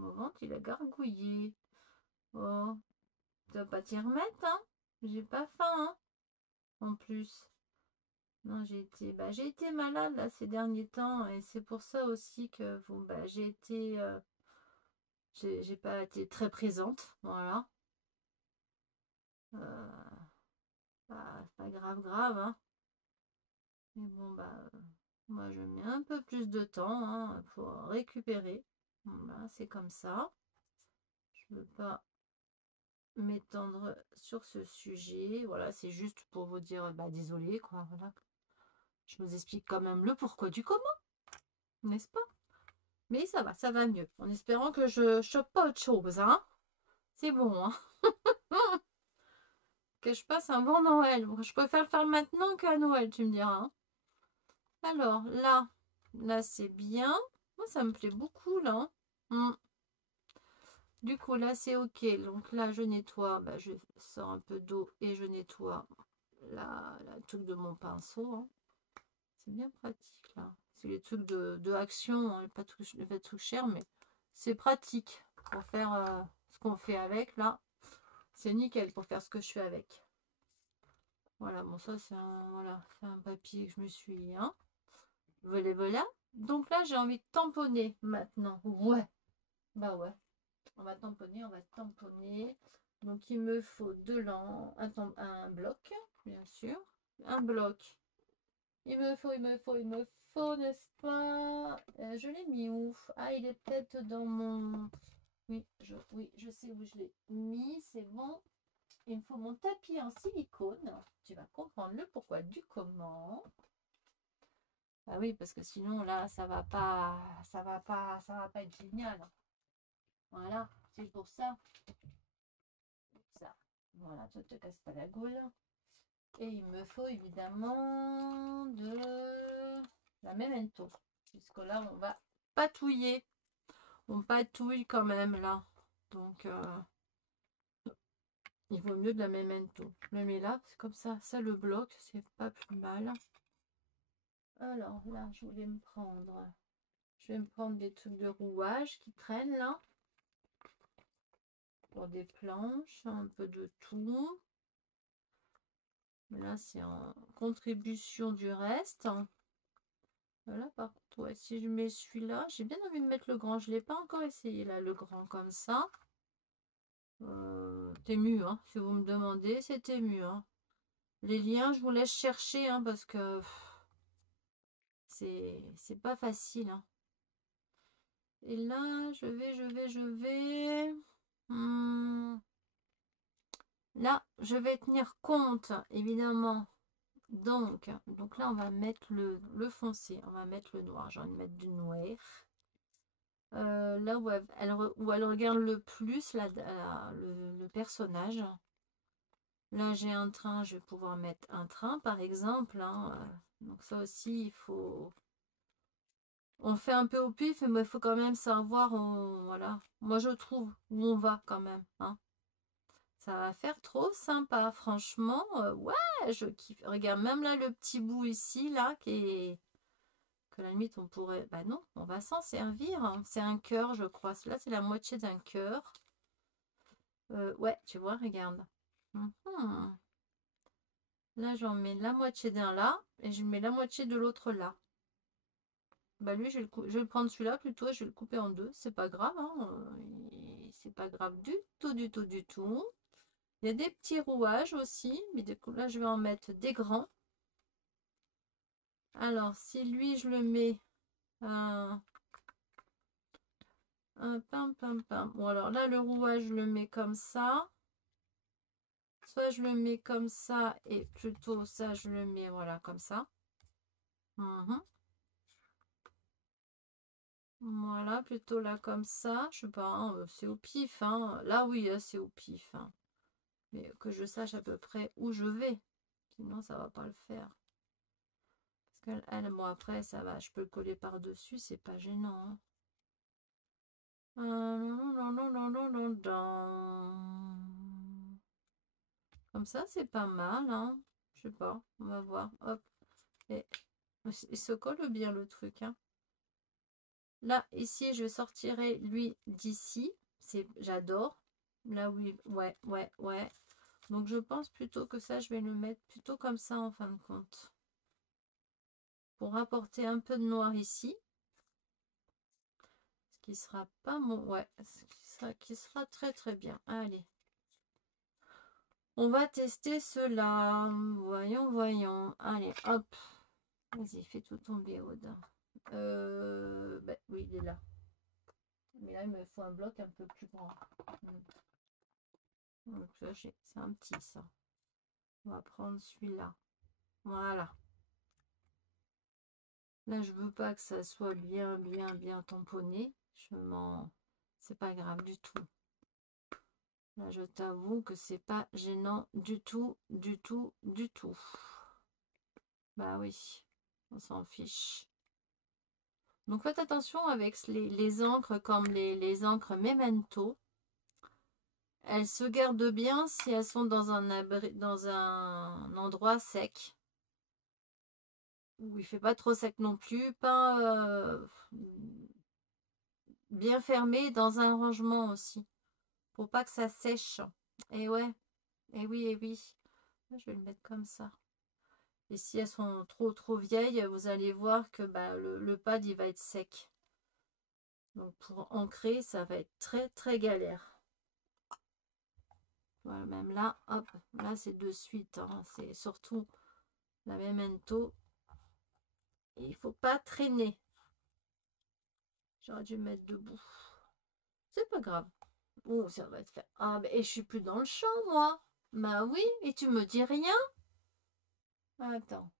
Mon ventre, il a gargouillé. Oh, tu vas pas t'y remettre, hein? J'ai pas faim, hein? En plus. Non, j'ai été malade là ces derniers temps et c'est pour ça aussi que bon, j'ai été, j'ai pas été très présente, voilà. Euh, pas grave, grave, hein. Mais bon, moi je mets un peu plus de temps hein, pour récupérer. Bon, c'est comme ça. Je veux pas m'étendre sur ce sujet. Voilà, c'est juste pour vous dire, désolé, quoi, voilà. Je vous explique quand même le pourquoi du comment, n'est-ce pas? Mais ça va mieux. En espérant que je chope pas autre chose, hein. C'est bon, hein. Que je passe un bon Noël. Je préfère le faire maintenant qu'à Noël, tu me diras, hein. Alors, là, c'est bien. Moi, ça me plaît beaucoup, là. Du coup, là, c'est OK. Donc là, je nettoie. Je sors un peu d'eau et je nettoie la truc de mon pinceau, hein. C'est bien pratique, là. C'est les trucs de Action, hein, pas de trucs chers, mais c'est pratique pour faire ce qu'on fait avec, là. C'est nickel pour faire ce que je fais avec. Voilà, bon, ça, c'est un papier que je me suis, hein. Voilà, voilà. Donc là, j'ai envie de tamponner maintenant. Ouais, ouais. On va tamponner, on va tamponner. Donc, il me faut un bloc, bien sûr. Un bloc. Il me faut, n'est-ce pas? Je l'ai mis où? Ah, il est peut-être dans mon... Oui, je sais où je l'ai mis, c'est bon. Il me faut mon tapis en silicone. Tu vas comprendre le pourquoi du comment. Ah oui, parce que sinon, là, ça va pas être génial. Voilà, c'est pour ça. Ça. Voilà, tu te casses pas la gaule. Et il me faut évidemment de la memento. Puisque là, on va patouiller. On patouille quand même là. Donc, il vaut mieux de la memento. Je le mets là, c'est comme ça le bloque, c'est pas plus mal. Alors là, je vais me prendre des trucs de rouage qui traînent là. Pour des planches, un peu de tout. Là, c'est en contribution du reste. Voilà, par contre, ouais, si je mets celui-là, j'ai bien envie de mettre le grand. Je ne l'ai pas encore essayé, là, le grand comme ça. Tému, hein, si vous me demandez, c'est tému, hein. Les liens, je vous laisse chercher, hein, parce que c'est pas facile, hein. Et là, je vais. Là, je vais tenir compte, évidemment. Donc là, on va mettre le foncé, on va mettre le noir. J'ai envie de mettre du noir. Là où elle regarde le plus le personnage. Là, j'ai un train, je vais pouvoir mettre un train, par exemple, hein. Donc ça aussi, il faut... On fait un peu au pif, mais il faut quand même savoir, voilà. Moi, je trouve où on va quand même, hein. Ça va faire trop sympa, franchement. Ouais, je kiffe. Regarde, même là, le petit bout ici, là, que la limite, on pourrait... Bah non, on va s'en servir, hein. C'est un cœur, je crois. Là, c'est la moitié d'un cœur. Ouais, tu vois, regarde. Là, j'en mets la moitié d'un là, et je mets la moitié de l'autre là. Lui, je vais le prendre celui-là plutôt, je vais le couper en deux. C'est pas grave, hein. C'est pas grave du tout, du tout, du tout. Il y a des petits rouages aussi, mais du coup, là, je vais en mettre des grands. Alors, si lui, je le mets un pam, pam, pam. Bon, alors là, le rouage, je le mets comme ça. Soit je le mets comme ça, et plutôt ça, je le mets, voilà, comme ça. Voilà, plutôt là comme ça. Je sais pas, hein, c'est au pif, hein. Là, oui, c'est au pif, hein. Mais que je sache à peu près où je vais. Sinon, ça va pas le faire. Parce qu'elle, moi, après, ça va. Je peux le coller par-dessus, c'est pas gênant, hein. Comme ça, c'est pas mal, hein. Je sais pas, on va voir. Hop. Et il se colle bien le truc, hein. Là, ici, je sortirai lui d'ici. J'adore. Là, oui, ouais, ouais, ouais. Donc, je pense plutôt que ça, je vais le mettre plutôt comme ça en fin de compte. Pour apporter un peu de noir ici. Ce qui sera pas mon... Ouais, qui sera très très bien. Allez. On va tester cela. Voyons, voyons. Allez, hop. Vas-y, fais tout tomber, Aude. Ben, oui, il est là. Mais là, il me faut un bloc un peu plus grand. Donc, c'est un petit, ça. On va prendre celui-là. Voilà. Là, je veux pas que ça soit bien, bien, bien tamponné. C'est pas grave du tout. Là, je t'avoue que c'est pas gênant du tout, du tout, du tout. Bah oui, on s'en fiche. Donc faites attention avec les encres comme les encres Memento. Elles se gardent bien si elles sont dans dans un endroit sec. Où il fait pas trop sec non plus, pas bien fermé dans un rangement aussi. Pour pas que ça sèche. Et ouais, et oui, et oui. Je vais le mettre comme ça. Et si elles sont trop vieilles, vous allez voir que bah, le pad il va être sec. Donc pour ancrer, ça va être très très galère. Voilà, même là, hop, là c'est de suite. Hein. C'est surtout la Memento. Il faut pas traîner. J'aurais dû me mettre debout. C'est pas grave. Oh, ça va te faire. Ah, et je suis plus dans le champ, moi. Bah oui, et tu me dis rien? Attends.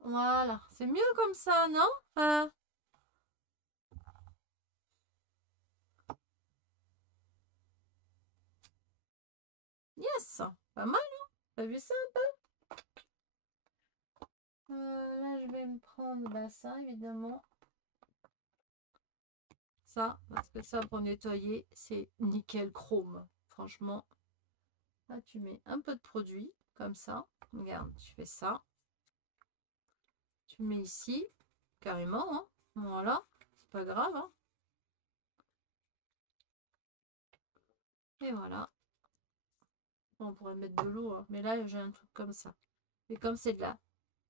Voilà, c'est mieux comme ça, non? Yes, pas mal, hein? T'as vu ça un peu? Là, je vais me prendre bah, ça, évidemment. Ça, parce que ça, pour nettoyer, c'est nickel chrome. Franchement, là, tu mets un peu de produit, comme ça. Regarde, tu fais ça. Tu mets ici, carrément, hein. Voilà, c'est pas grave, hein. Et voilà. On pourrait mettre de l'eau, hein. Mais là, j'ai un truc comme ça. Et comme c'est de la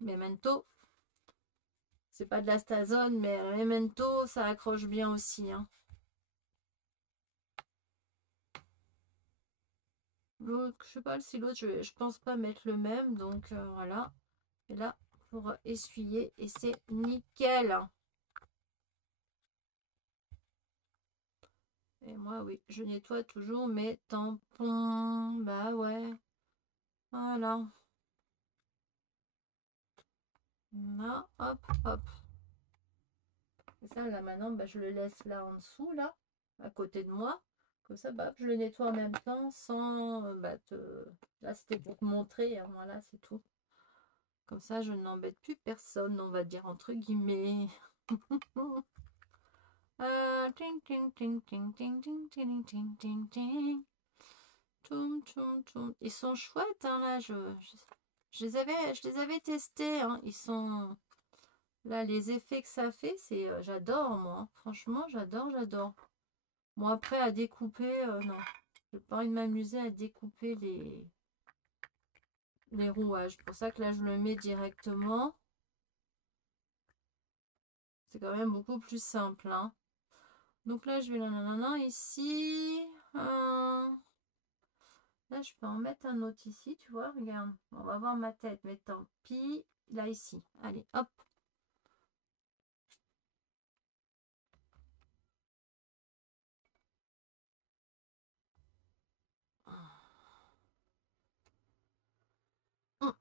Memento, c'est pas de la Stazone, mais Memento, ça accroche bien aussi, hein. L'autre, je sais pas si l'autre, je pense pas mettre le même, donc voilà. Et là, pour essuyer, et c'est nickel. Et moi, oui, je nettoie toujours mes tampons. Bah ouais. Voilà. Là, hop, hop. Et ça, là, maintenant, bah, je le laisse là en dessous, là, à côté de moi. Comme ça, bah, je le nettoie en même temps sans bah, Là, c'était pour te montrer. Hein, voilà, c'est tout. Comme ça, je n'embête plus personne, on va dire, entre guillemets. Ting, ting, ting, ting, ting, ting, ting, ting, ting, ting. Toum, toum, toum. Ils sont chouettes, hein, là. Je les avais testés. Hein. Ils sont... Là, les effets que ça fait, c'est... j'adore, moi. Franchement, j'adore, j'adore. Bon, après, à découper, non. J'ai pas envie de m'amuser à découper les rouages. C'est pour ça que là, je le mets directement. C'est quand même beaucoup plus simple, hein. Donc là, je vais ici. Là, je peux en mettre un autre ici, tu vois, regarde. On va voir ma tête, mais tant pis. Là, ici. Allez, hop. Hum.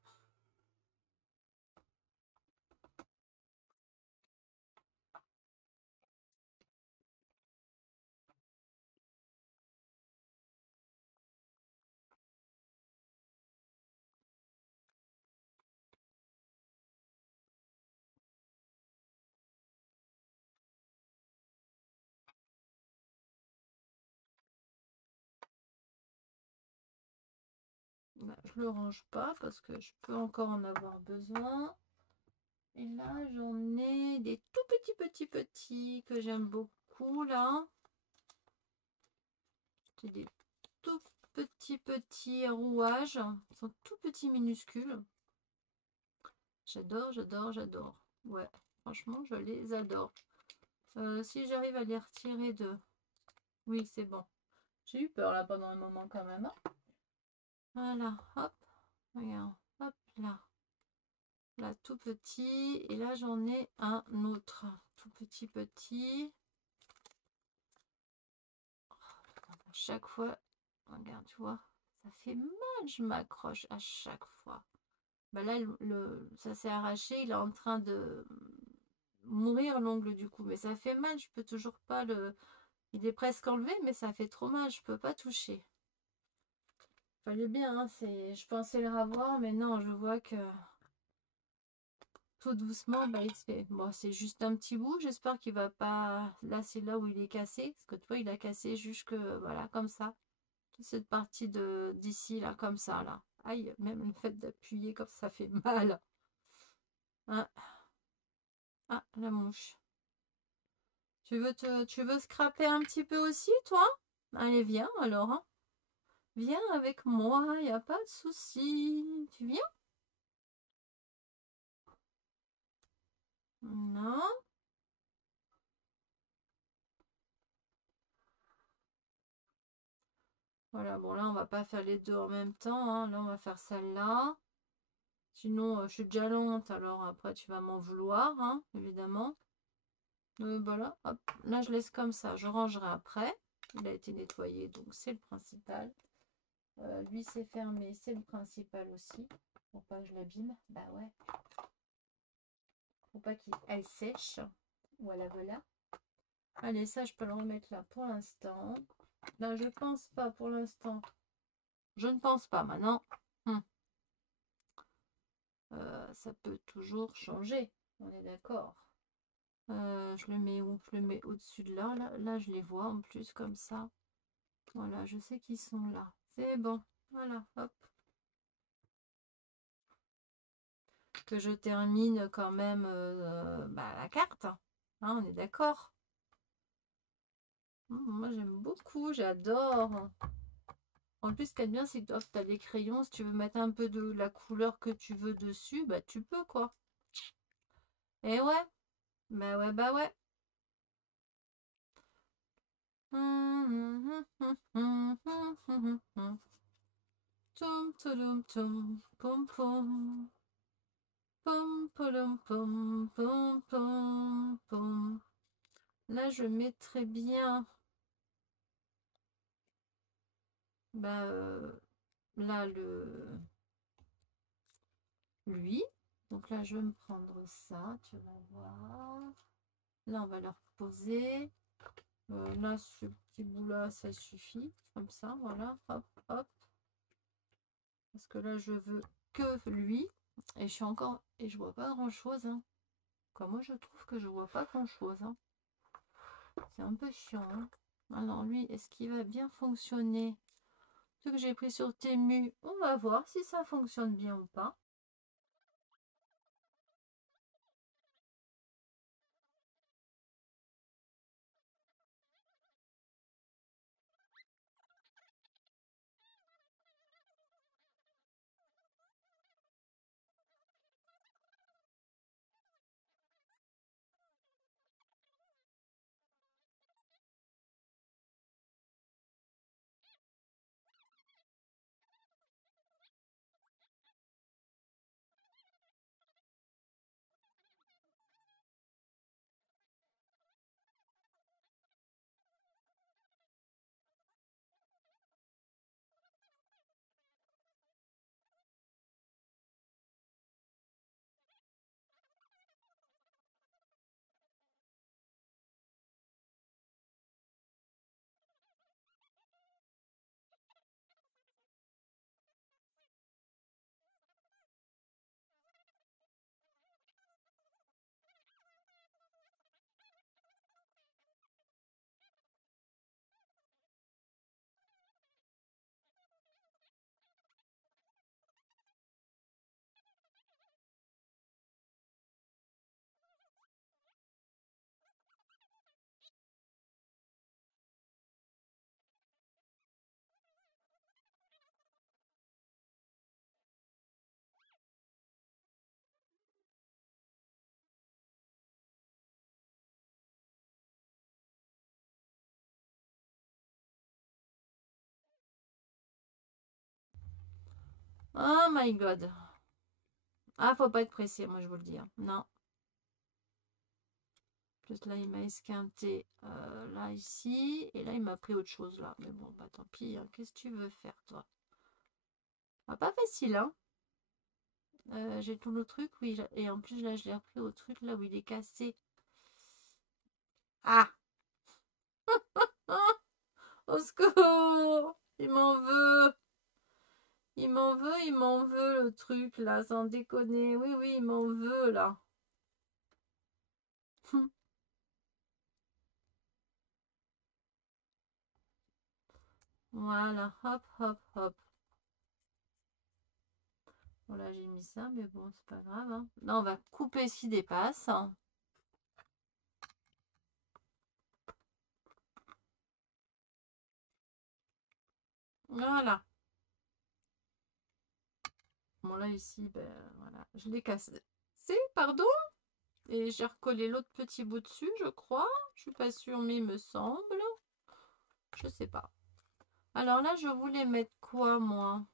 Là, je le range pas parce que je peux encore en avoir besoin. Et là, j'en ai des tout petits que j'aime beaucoup, là. C'est des tout petits rouages. Ils sont tout petits, minuscules. J'adore. Ouais, franchement, je les adore. Si j'arrive à les retirer de... Oui, c'est bon. J'ai eu peur, là, pendant un moment, quand même. Hein. Voilà, hop. Regarde, hop, là. Là, tout petit. Et là, j'en ai un autre. Tout petit. À chaque fois, regarde, tu vois, ça fait mal, je m'accroche à chaque fois. Bah là, ça s'est arraché, il est en train de mourir l'ongle du coup, mais ça fait mal, je peux toujours pas le... Il est presque enlevé, mais ça fait trop mal, je peux pas toucher. Fallait bien, hein, je pensais le revoir, mais non, je vois que tout doucement, bah, il se fait. Bon, c'est juste un petit bout, j'espère qu'il va pas... Là, c'est là où il est cassé, parce que tu vois, il a cassé jusque, voilà, comme ça. Cette partie de d'ici là comme ça là, aïe, même le fait d'appuyer comme ça fait mal. Hein. Ah, la mouche, tu veux scraper un petit peu aussi toi? Allez, viens alors, hein. Viens avec moi, il n'y a pas de souci, tu viens? Non. Voilà, bon là on va pas faire les deux en même temps, hein. Là on va faire celle-là, sinon je suis déjà lente, alors après tu vas m'en vouloir, hein, évidemment. Voilà, hop, là je laisse comme ça, je rangerai après. Il a été nettoyé, donc c'est le principal. Lui c'est fermé, c'est le principal aussi. Pour pas que je l'abîme. Bah ouais. Faut pas qu'elle sèche. Voilà. Allez, ça je peux le remettre là pour l'instant. Là je pense pas pour l'instant. Je ne pense pas maintenant. Ça peut toujours changer. On est d'accord. Je le mets où? Je le mets au-dessus de là. Là, je les vois en plus comme ça. Voilà, je sais qu'ils sont là. C'est bon. Voilà, hop. Que je termine quand même la carte. Hein, on est d'accord. Moi, j'aime beaucoup. J'adore. En plus, ce qui est bien, c'est que tu as des crayons. Si tu veux mettre un peu de la couleur que tu veux dessus, bah tu peux, quoi. Et ouais. Bah ouais. Tom, tom, tom, pom, pom. Pom, pom, pom, pom, pom, pom. Là, je mettrais bien bah, là lui. Donc là, je vais me prendre ça, tu vas voir. Là, on va le reposer. Là, ce petit bout-là, ça suffit. Comme ça, voilà. Hop, hop. Parce que là, je veux que lui. Et je suis encore... Et je vois pas grand-chose. Hein. Quoi, moi, je trouve que je vois pas grand-chose. Hein. C'est un peu chiant. Hein. Alors, lui, est-ce qu'il va bien fonctionner? Ce que j'ai pris sur Temu, on va voir si ça fonctionne bien ou pas. Oh my god. Ah, faut pas être pressé, moi je vous le dis, hein. Non. Plus là, il m'a esquinté là, ici. Et là, il m'a pris autre chose là. Mais bon, bah tant pis, hein. Qu'est-ce que tu veux faire, toi? Ah, pas facile, hein. J'ai tout le truc, oui. Et en plus, là, je l'ai repris au truc là où il est cassé. Ah! Ah, au secours! Il m'en veut! Il m'en veut le truc là, sans déconner. Oui, oui, il m'en veut là. Voilà, hop, hop, hop. Voilà, j'ai mis ça, mais bon, c'est pas grave, hein. Là, on va couper ce qui dépasse, hein. Voilà. Bon, là, ici, ben voilà, je l'ai cassé. C'est, pardon? Et j'ai recollé l'autre petit bout dessus, je crois. Je suis pas sûre, mais il me semble. Je sais pas. Alors là, je voulais mettre quoi, moi?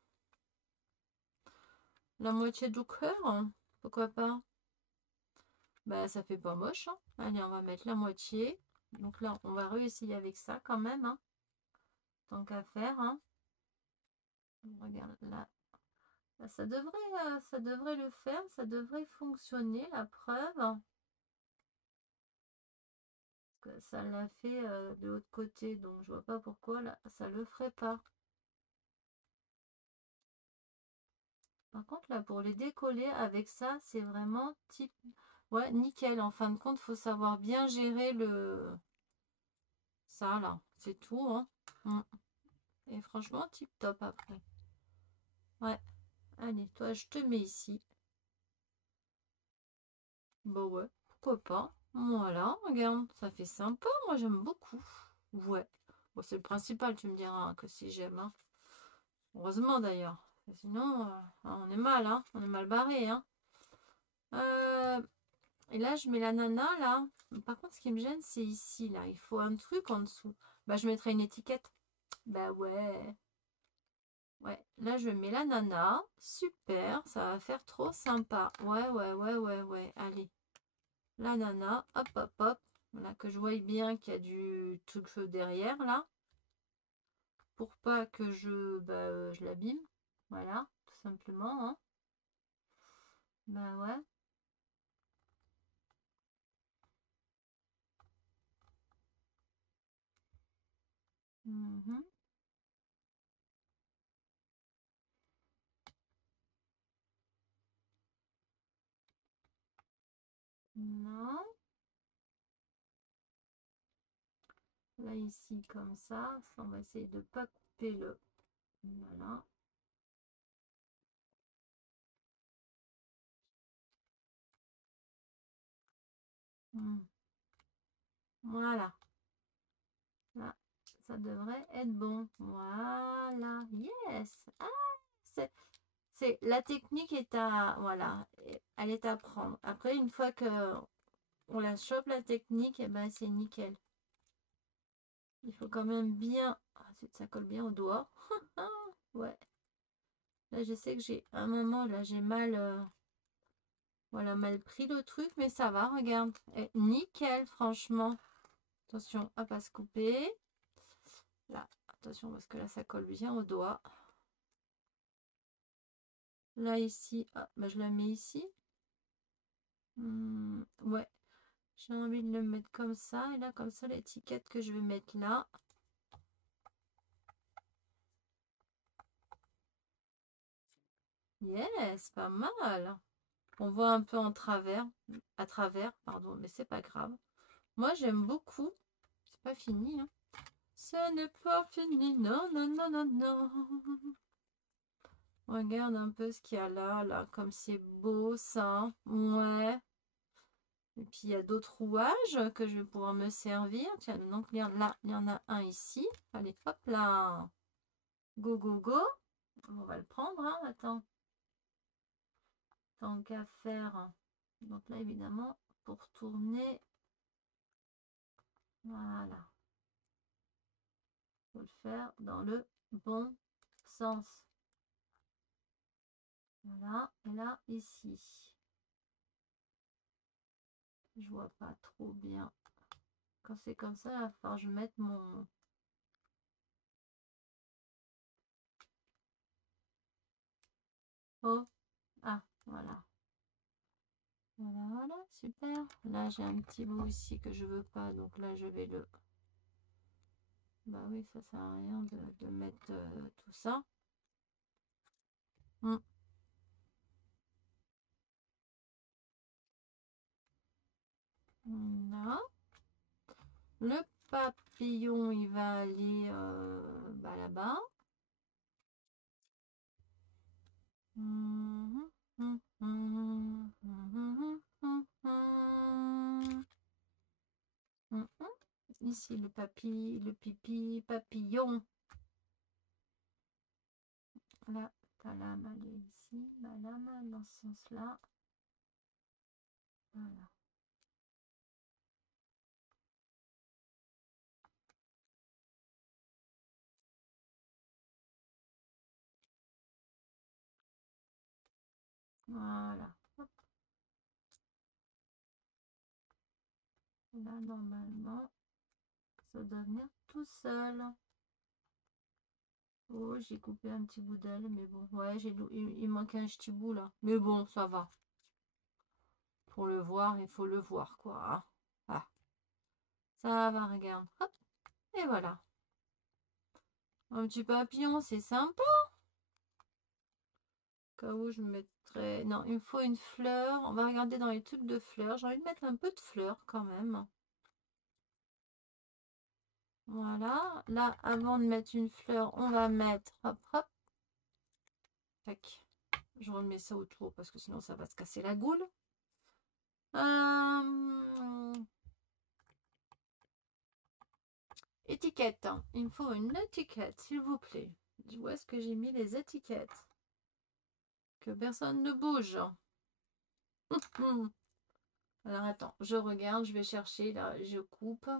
La moitié du cœur? Pourquoi pas? Bah, ça fait pas moche, hein. Allez, on va mettre la moitié. Donc là, on va réessayer avec ça quand même, hein. Tant qu'à faire, hein. Regarde, là. Là, ça devrait le faire. Ça devrait fonctionner, la preuve. Que ça l'a fait de l'autre côté. Donc, je vois pas pourquoi, là, ça le ferait pas. Par contre, là, pour les décoller avec ça, c'est vraiment type... Ouais, nickel. En fin de compte, faut savoir bien gérer le... Ça, là. C'est tout, hein. Et franchement, tip top après. Ouais. Allez, toi, je te mets ici. Bah ouais, pourquoi pas. Voilà, regarde, ça fait sympa. Moi, j'aime beaucoup. Ouais. Bon, c'est le principal, tu me diras, hein, que si j'aime, hein. Heureusement, d'ailleurs. Sinon, on est mal, hein. On est mal barré, hein. Euh, Et là, je mets la nana, là. Par contre, ce qui me gêne, c'est ici, là. Il faut un truc en dessous. Bah, je mettrai une étiquette. Bah ouais. Ouais. Là, je mets la nana. Super. Ça va faire trop sympa. Ouais, ouais, ouais, ouais, ouais. Allez. La nana. Hop, hop, hop. Voilà, que je voie bien qu'il y a du truc derrière, là. Pour pas que je l'abîme. Voilà, tout simplement, hein. Bah ouais. Mhm. Non. Là, ici, comme ça. On va essayer de pas couper le... Voilà. Hmm. Voilà. Là, ça devrait être bon. Voilà. Yes. Ah, la technique est à... Voilà. Elle est à prendre. Après, une fois que on la chope, la technique, et ben c'est nickel. Il faut quand même bien... Ah, ça colle bien au doigt. Ouais. Là, je sais que j'ai un moment, là, j'ai mal... voilà, mal pris le truc, mais ça va, regarde. Nickel, franchement. Attention à pas se couper. Là, attention, parce que là, ça colle bien au doigt. Là, ici, ah, bah, je la mets ici. Ouais, j'ai envie de le mettre comme ça. Et là, comme ça, l'étiquette que je vais mettre là. Yes, pas mal. On voit un peu en travers, à travers, pardon, mais c'est pas grave. Moi, j'aime beaucoup. C'est pas fini, hein. Ce n'est pas fini, non, non, non, non, non. Regarde un peu ce qu'il y a là, là, comme c'est beau, ça. Ouais. Et puis, il y a d'autres rouages que je vais pouvoir me servir. Tiens, donc là, il y en a un ici. Allez, hop là. Go, go, go. On va le prendre, hein. Attends. Tant qu'à faire. Donc là, évidemment, pour tourner, voilà. Faut le faire dans le bon sens. Voilà. Et là, ici. Je vois pas trop bien. Quand c'est comme ça, il va falloir que je mette mon... Oh, ah, voilà. Voilà, voilà, super. Là, j'ai un petit bout ici que je veux pas, donc là, je vais le... Bah oui, ça sert à rien de mettre tout ça. Hmm. Là. Le papillon, il va aller bah, là-bas. Ici, le pipi, papillon. Là, ta lame, elle est ici. Ma lame, dans ce sens-là. Voilà. Voilà. Hop. Là, normalement, ça doit venir tout seul. Oh, j'ai coupé un petit bout d'aile, mais bon, ouais, il manquait un petit bout là. Mais bon, ça va. Pour le voir, il faut le voir, quoi. Hein. Ah, ça va, regarde. Hop, et voilà. Un petit papillon, c'est sympa. Cas où je mettrais... Non, il me faut une fleur. On va regarder dans les trucs de fleurs. J'ai envie de mettre un peu de fleurs quand même. Voilà. Là, avant de mettre une fleur, on va mettre... Hop, hop. Tac. Je remets ça autour parce que sinon ça va se casser la goule. Étiquette. Il me faut une étiquette, s'il vous plaît. Où est-ce que j'ai mis les étiquettes? Que personne ne bouge. Alors attends, je regarde, je vais chercher, là, je coupe.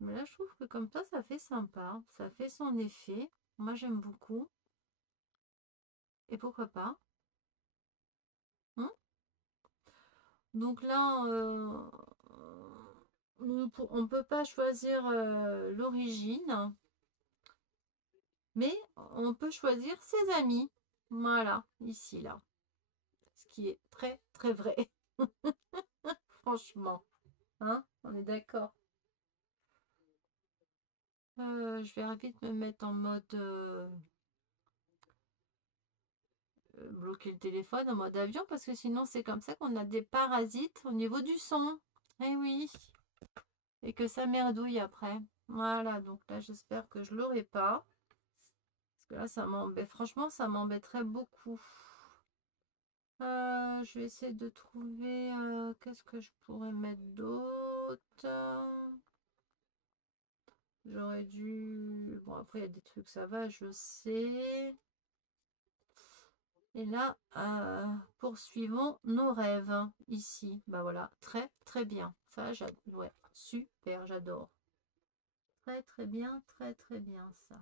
Mais là, je trouve que comme ça fait sympa. Ça fait son effet. Moi, j'aime beaucoup. Et pourquoi pas? Hein. Donc là, on ne peut pas choisir l'origine. Mais on peut choisir ses amis. Voilà, ici, là. Ce qui est très, très vrai. Franchement. Hein? On est d'accord. Je vais vite me mettre en mode bloquer le téléphone en mode avion parce que sinon c'est comme ça qu'on a des parasites au niveau du son. Eh oui. Et que ça merdouille après. Voilà, donc là j'espère que je l'aurai pas. Parce que là ça m'embête. Franchement ça m'embêterait beaucoup. Je vais essayer de trouver qu'est-ce que je pourrais mettre d'autre. J'aurais dû... Bon après il y a des trucs ça va je sais. Et là, poursuivons nos rêves. Ici, bah voilà, très très bien. Ça, ouais, super, j'adore. Très très bien ça.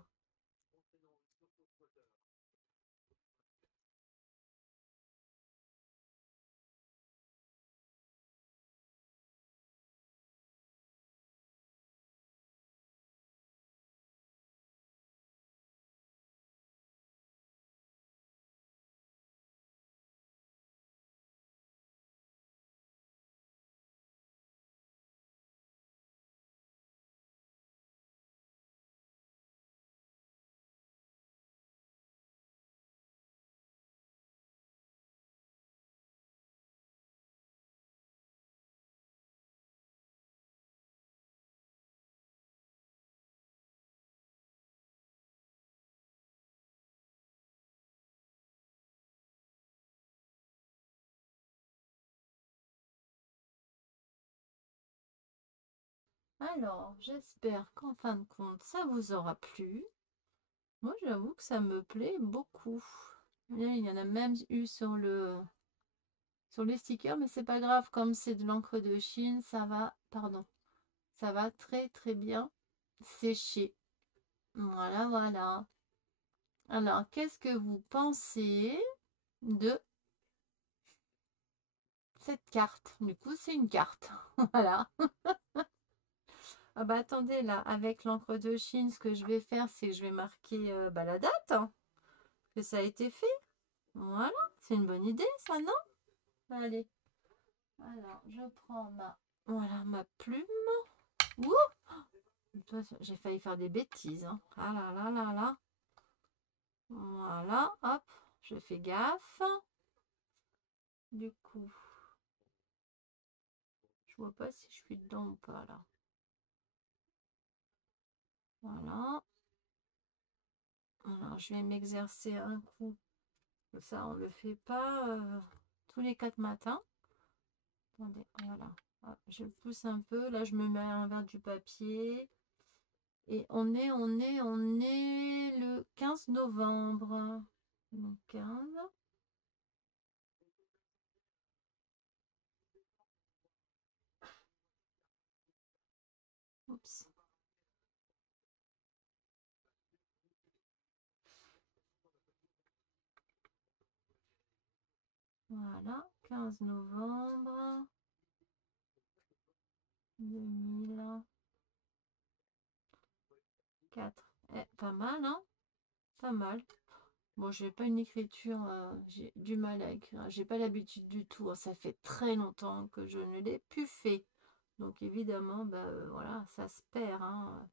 Alors, j'espère qu'en fin de compte, ça vous aura plu. Moi, j'avoue que ça me plaît beaucoup. Il y en a même eu sur les stickers, mais c'est pas grave, comme c'est de l'encre de Chine, ça va, pardon, ça va très très bien sécher. Voilà, voilà. Alors, qu'est-ce que vous pensez de cette carte? Du coup, c'est une carte. Voilà. Ah bah attendez, là, avec l'encre de Chine, ce que je vais faire, c'est que je vais marquer bah, la date, hein, que ça a été fait. Voilà, c'est une bonne idée, ça, non? Allez, alors, je prends voilà, ma plume. Ouh, j'ai failli faire des bêtises, hein. Ah là là là là. Voilà, hop, je fais gaffe. Du coup, je vois pas si je suis dedans ou pas, là. Voilà. Alors, je vais m'exercer un coup. Ça, on le fait pas tous les 4 matins. Attendez, voilà. Ah, je pousse un peu. Là, je me mets à l'envers du papier. Et on est le 15 novembre. Donc 15. Oups. Voilà, 15 novembre 2004. Pas mal, hein? Pas mal. Bon, j'ai pas une écriture, j'ai du mal à écrire. J'ai pas l'habitude du tout, hein. Ça fait très longtemps que je ne l'ai plus fait. Donc évidemment, bah voilà, ça se perd, hein.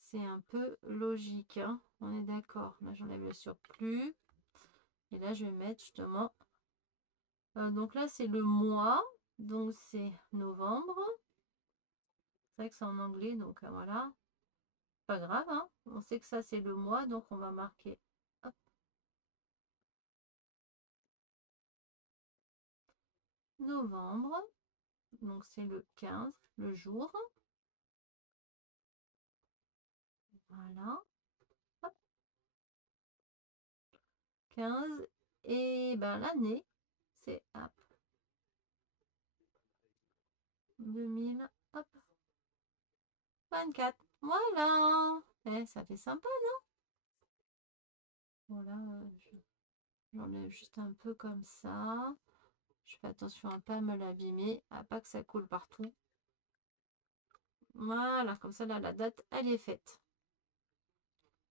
C'est un peu logique, hein. On est d'accord. Là, j'enlève le surplus. Et là, je vais mettre justement. Donc là, c'est le mois. Donc c'est novembre. C'est vrai que c'est en anglais, donc voilà. Pas grave, hein. On sait que ça, c'est le mois, donc on va marquer. Hop, novembre. Donc c'est le 15, le jour. Voilà. Hop, 15. Et ben l'année, c'est hop, 2000. Hop, 24. Voilà. Ça fait sympa. Voilà, j'enlève juste un peu comme ça. Je fais attention à pas me l'abîmer, à pas que ça coule partout. Voilà, comme ça là, la date, elle est faite.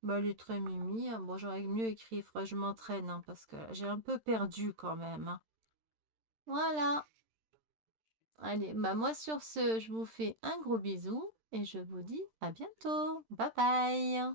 Bah, elle est très mimi, hein. Bon, j'aurais mieux écrit, il faudrait que je m'entraîne, hein, parce que j'ai un peu perdu quand même, hein. Voilà. Allez, bah moi sur ce, je vous fais un gros bisou et je vous dis à bientôt. Bye bye.